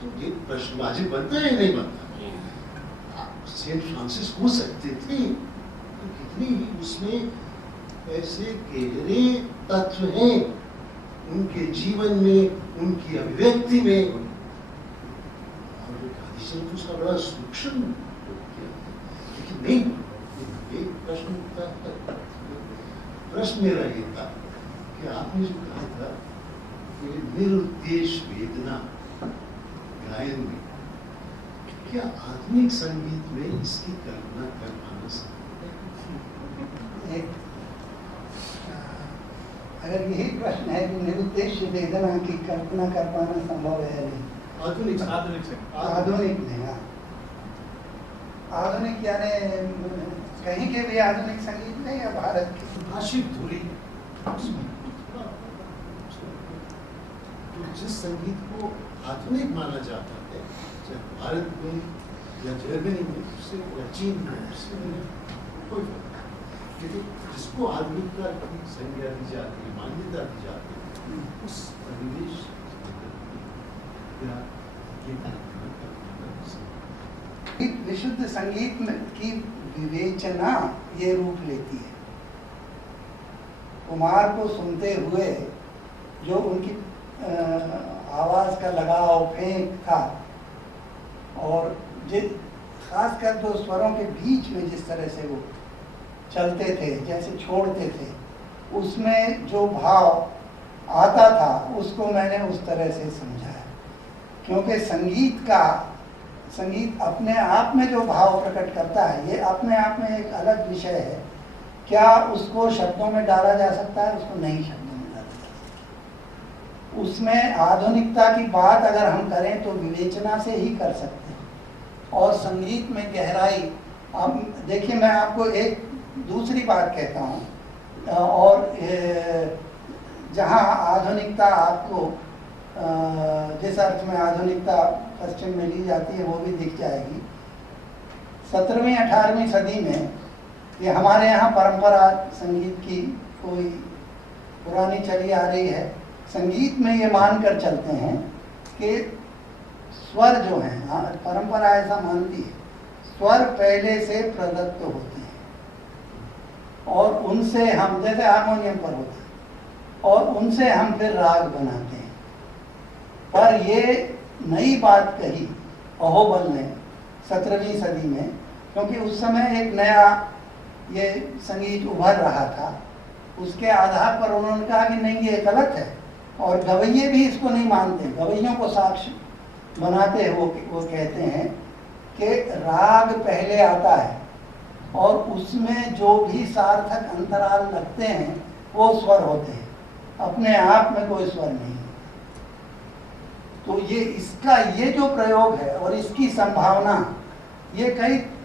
तो ये प्रश्नबाजी बनता है नहीं बनता? सेंट फ्रांसिस हो सकते थे, तो कितनी उसमें ऐसे गहरे तत्व हैं उनके जीवन में, उनकी अभिव्यक्ति में। और गांधी जी ने तो उसका बड़ा सूक्ष्म किया, लेकिन नहीं। एक प्रश्न मेरा ये था कि आपने जो कहा था कि निरुद्देश वेदना गायन में, क्या आधुनिक संगीत में इसकी कल्पना कर पाना संभव है? अगर यही प्रश्न है कि निरुद्देश्य वेदना की कल्पना कर पाना संभव है या नहीं? आधुनिक आधुनिक नहीं। हाँ, आधुनिक यानी कहीं के भी आधुनिक संगीत में या भारत के? भाषिक धुरी, जिस संगीत को आधुनिक माना जाता है, चाहे भारत में या जर्मनी में या चीन में, उससे कोई फर्क नहीं। लेकिन जिसको आधुनिकता की संज्ञा दी जाती है, मान्यता दी जाती है, उस परिवेश या विशुद्ध संगीत की विवेचना ये रूप लेती है। कुमार को सुनते हुए जो उनकी आवाज का लगाव, फेंक था, और खासकर जो स्वरों के बीच में जिस तरह से वो चलते थे, जैसे छोड़ते थे, उसमें जो भाव आता था उसको मैंने उस तरह से समझा है। क्योंकि संगीत अपने आप में जो भाव प्रकट करता है, ये अपने आप में एक अलग विषय है। क्या उसको शब्दों में डाला जा सकता है? उसको नहीं शब्दों में डाला जा सकता। उसमें आधुनिकता की बात अगर हम करें तो विवेचना से ही कर सकते हैं। और संगीत में गहराई, अब देखिए मैं आपको एक दूसरी बात कहता हूँ, और जहाँ आधुनिकता आपको जिस अर्थ में आधुनिकता पश्चिम में ली जाती है वो भी दिख जाएगी। 17वीं 18वीं सदी में ये हमारे यहाँ परंपरा संगीत की कोई पुरानी चली आ रही है। संगीत में ये मानकर चलते हैं कि स्वर जो हैं, परंपरा ऐसा मानती है, स्वर पहले से प्रदत्त होते हैं और उनसे हम, जैसे हारमोनियम पर होते हैं, और उनसे हम फिर राग बनाते हैं। पर ये नई बात कही अहोबल ने 17वीं सदी में, क्योंकि उस समय एक नया ये संगीत उभर रहा था। उसके आधार पर उन्होंने कहा कि नहीं, ये गलत है, और गवैये भी इसको नहीं मानते। गवैयों को साक्ष्य बनाते हैं वो कहते हैं कि राग पहले आता है और उसमें जो भी सार्थक अंतराल लगते हैं वो स्वर होते हैं, अपने आप में कोई स्वर नहीं। तो ये जो प्रयोग है और इसकी संभावना, ये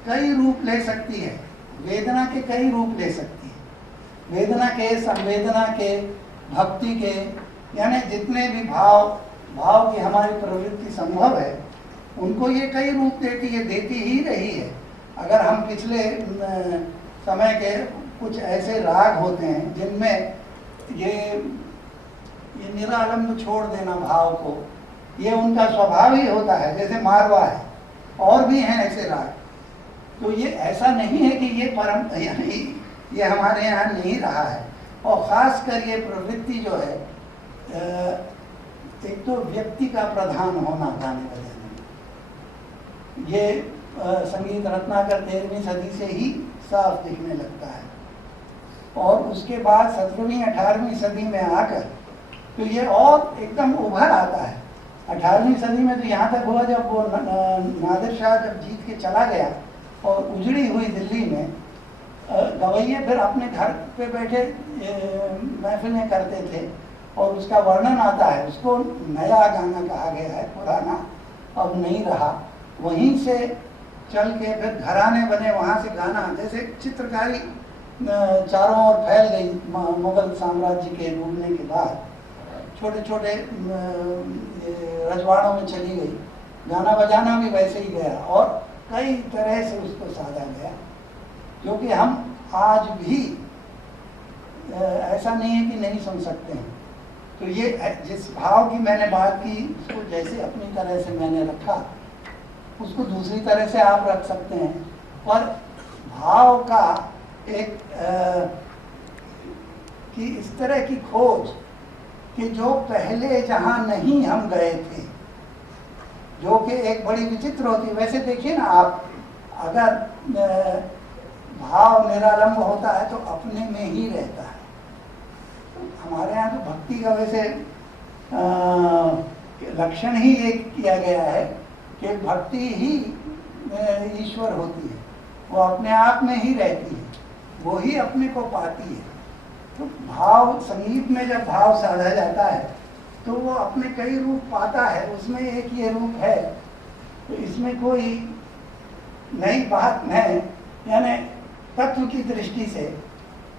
कई रूप ले सकती है। वेदना के कई रूप ले सकती है। वेदना के, संवेदना के, भक्ति के, यानी जितने भी भाव की हमारी प्रवृत्ति संभव है, उनको ये कई रूप देती ही रही है। अगर हम पिछले समय के कुछ ऐसे राग होते हैं जिनमें ये निरालंब छोड़ देना भाव को, ये उनका स्वभाव ही होता है, जैसे मारवा है, और भी हैं ऐसे राग। तो ये ऐसा नहीं है कि ये यानी ये हमारे यहाँ नहीं रहा है। और ख़ासकर ये प्रवृत्ति जो है, एक तो व्यक्ति का प्रधान होना गाने बजाने में, ये संगीत रत्नाकर 13वीं सदी से ही साफ दिखने लगता है। और उसके बाद 17वीं 18वीं सदी में आकर तो ये और एकदम उभर आता है। 18वीं सदी में तो यहाँ तक हुआ जब वो नादिर शाह जब जीत के चला गया और उजड़ी हुई दिल्ली में, गवैये फिर अपने घर पे बैठे महफिलें करते थे और उसका वर्णन आता है। उसको नया गाना कहा गया है, पुराना अब नहीं रहा। वहीं से चल के फिर घराने बने, वहाँ से गाना, जैसे चित्रकारी चारों ओर फैल गई मुगल साम्राज्य के डूबने के बाद, छोटे छोटे रजवाड़ों में चली गई, गाना बजाना भी वैसे ही गया। और कई तरह से उसको साधा गया, क्योंकि हम आज भी ऐसा नहीं है कि नहीं सुन सकते हैं। तो ये जिस भाव की मैंने बात की, उसको जैसे अपनी तरह से मैंने रखा, उसको दूसरी तरह से आप रख सकते हैं। और भाव का एक कि इस तरह की खोज कि जो पहले जहाँ नहीं हम गए थे, जो कि एक बड़ी विचित्र होती है। वैसे देखिए ना आप, अगर भाव निरालंब होता है तो अपने में ही रहता है। तो हमारे यहाँ तो भक्ति का वैसे लक्षण ही एक किया गया है कि भक्ति ही ईश्वर होती है, वो अपने आप में ही रहती है, वो ही अपने को पाती है। तो भाव, संगीत में जब भाव साधा जाता है तो वो अपने कई रूप पाता है, उसमें एक ये रूप है। तो इसमें कोई नई बात नहीं, यानी तत्व की दृष्टि से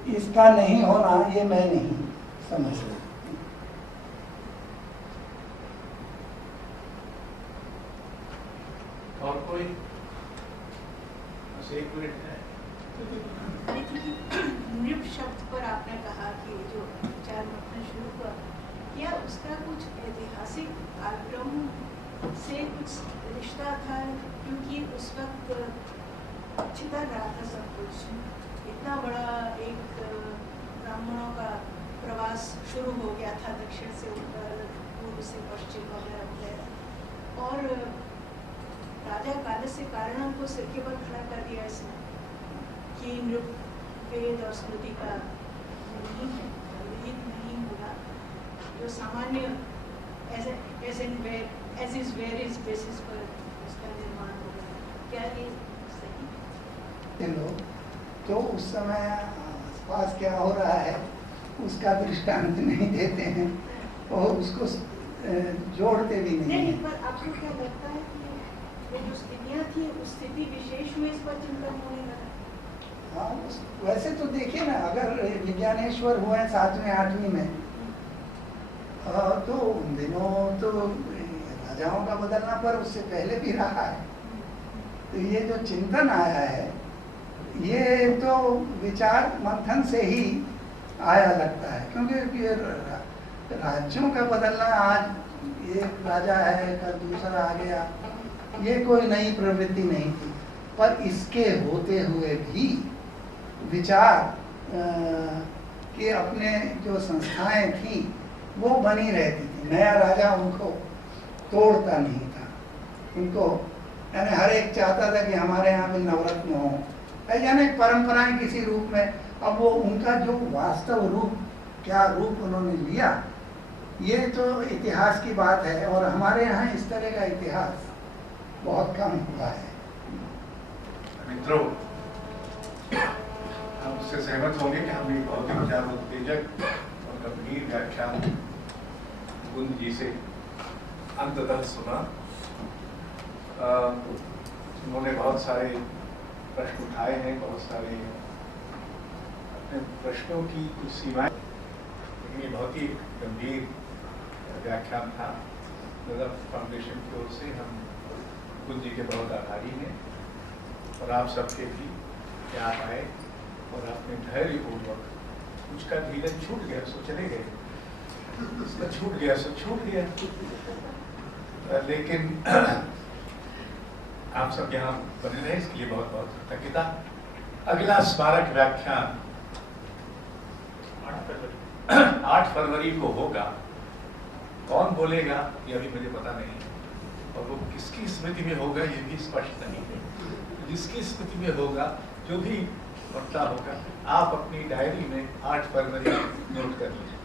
इसका नहीं होना ये मैं नहीं समझ रहा। और कोई? बस 1 मिनट है। नृप शब्द पर आपने कहा कि जो विचार मंथन शुरू हुआ, क्या उसका कुछ ऐतिहासिक कालक्रम से कुछ रिश्ता था? क्योंकि उस वक्त छितर रहा था सब कुछ, इतना बड़ा एक ब्राह्मणों का प्रवास शुरू हो गया था, दक्षिण से उत्तर, पूर्व से पश्चिम वगैरह, और राजा कालस्य कारणम को सिर के बल खड़ा कर दिया इसने कि नृप वेद और स्मृति का नहीं है, विहित नहीं होगा, जो सामान्य एज इज वेरियस बेसिस पर उसका निर्माण होगा। क्या ये सही? लोग तो उस समय आसपास क्या हो रहा है उसका दृष्टांत नहीं देते हैं और उसको जोड़ते भी नहीं। पर आपको क्या लगता है कि वो जो स्थितियाँ थी उस स्थिति विशेष में इस पर चिंतन होने लगा? हाँ, वैसे तो देखिए ना, अगर विज्ञानेश्वर हुए 7वीं 8वीं में, तो उन दिनों तो राजाओं का बदलना पर उससे पहले भी रहा है। तो ये जो चिंतन आया है ये तो विचार मंथन से ही आया लगता है, क्योंकि राज्यों का बदलना, आज एक राजा है कल दूसरा आ गया, ये कोई नई प्रवृत्ति नहीं थी। पर इसके होते हुए भी विचार कि अपने जो संस्थाएं थी वो बनी रहती थी। नया राजा उनको तोड़ता नहीं था, उनको यानी हर एक चाहता था कि हमारे यहाँ भी नवरत्न हो, यानी परंपराएं किसी रूप में। अब वो उनका जो वास्तव रूप, क्या रूप उन्होंने लिया, ये तो इतिहास की बात है। और हमारे यहाँ इस तरह का इतिहास बहुत कम हुआ है। मित्रों, हम उससे सहमत होंगे कि हमने बहुत ही विचार उत्तेजक और गंभीर व्याख्यान कुंद जी से अंततः सुना। उन्होंने बहुत सारे प्रश्न उठाए हैं, बहुत सारे अपने प्रश्नों की कुछ सीमाएं, लेकिन ये बहुत ही गंभीर व्याख्यान था। दादा फाउंडेशन की ओर से हम कुंद जी के बहुत आभारी हैं, और आप सबके भी क्या आए और आपने धैर्यपूर्वक, कुछ का धीरज छूट गया सो चले गए, इसका छूट गया सो छूट गया, लेकिन आप सब यहाँ बने रहे, इसके लिए बहुत बहुत कृतज्ञता। अगला स्मारक व्याख्यान 8 फरवरी को होगा। कौन बोलेगा ये अभी मुझे पता नहीं है, और वो किसकी स्मृति में होगा ये भी स्पष्ट नहीं है। जिसकी स्मृति में होगा, जो भी वक्ता होगा, आप अपनी डायरी में 8 फरवरी नोट कर लीजिए।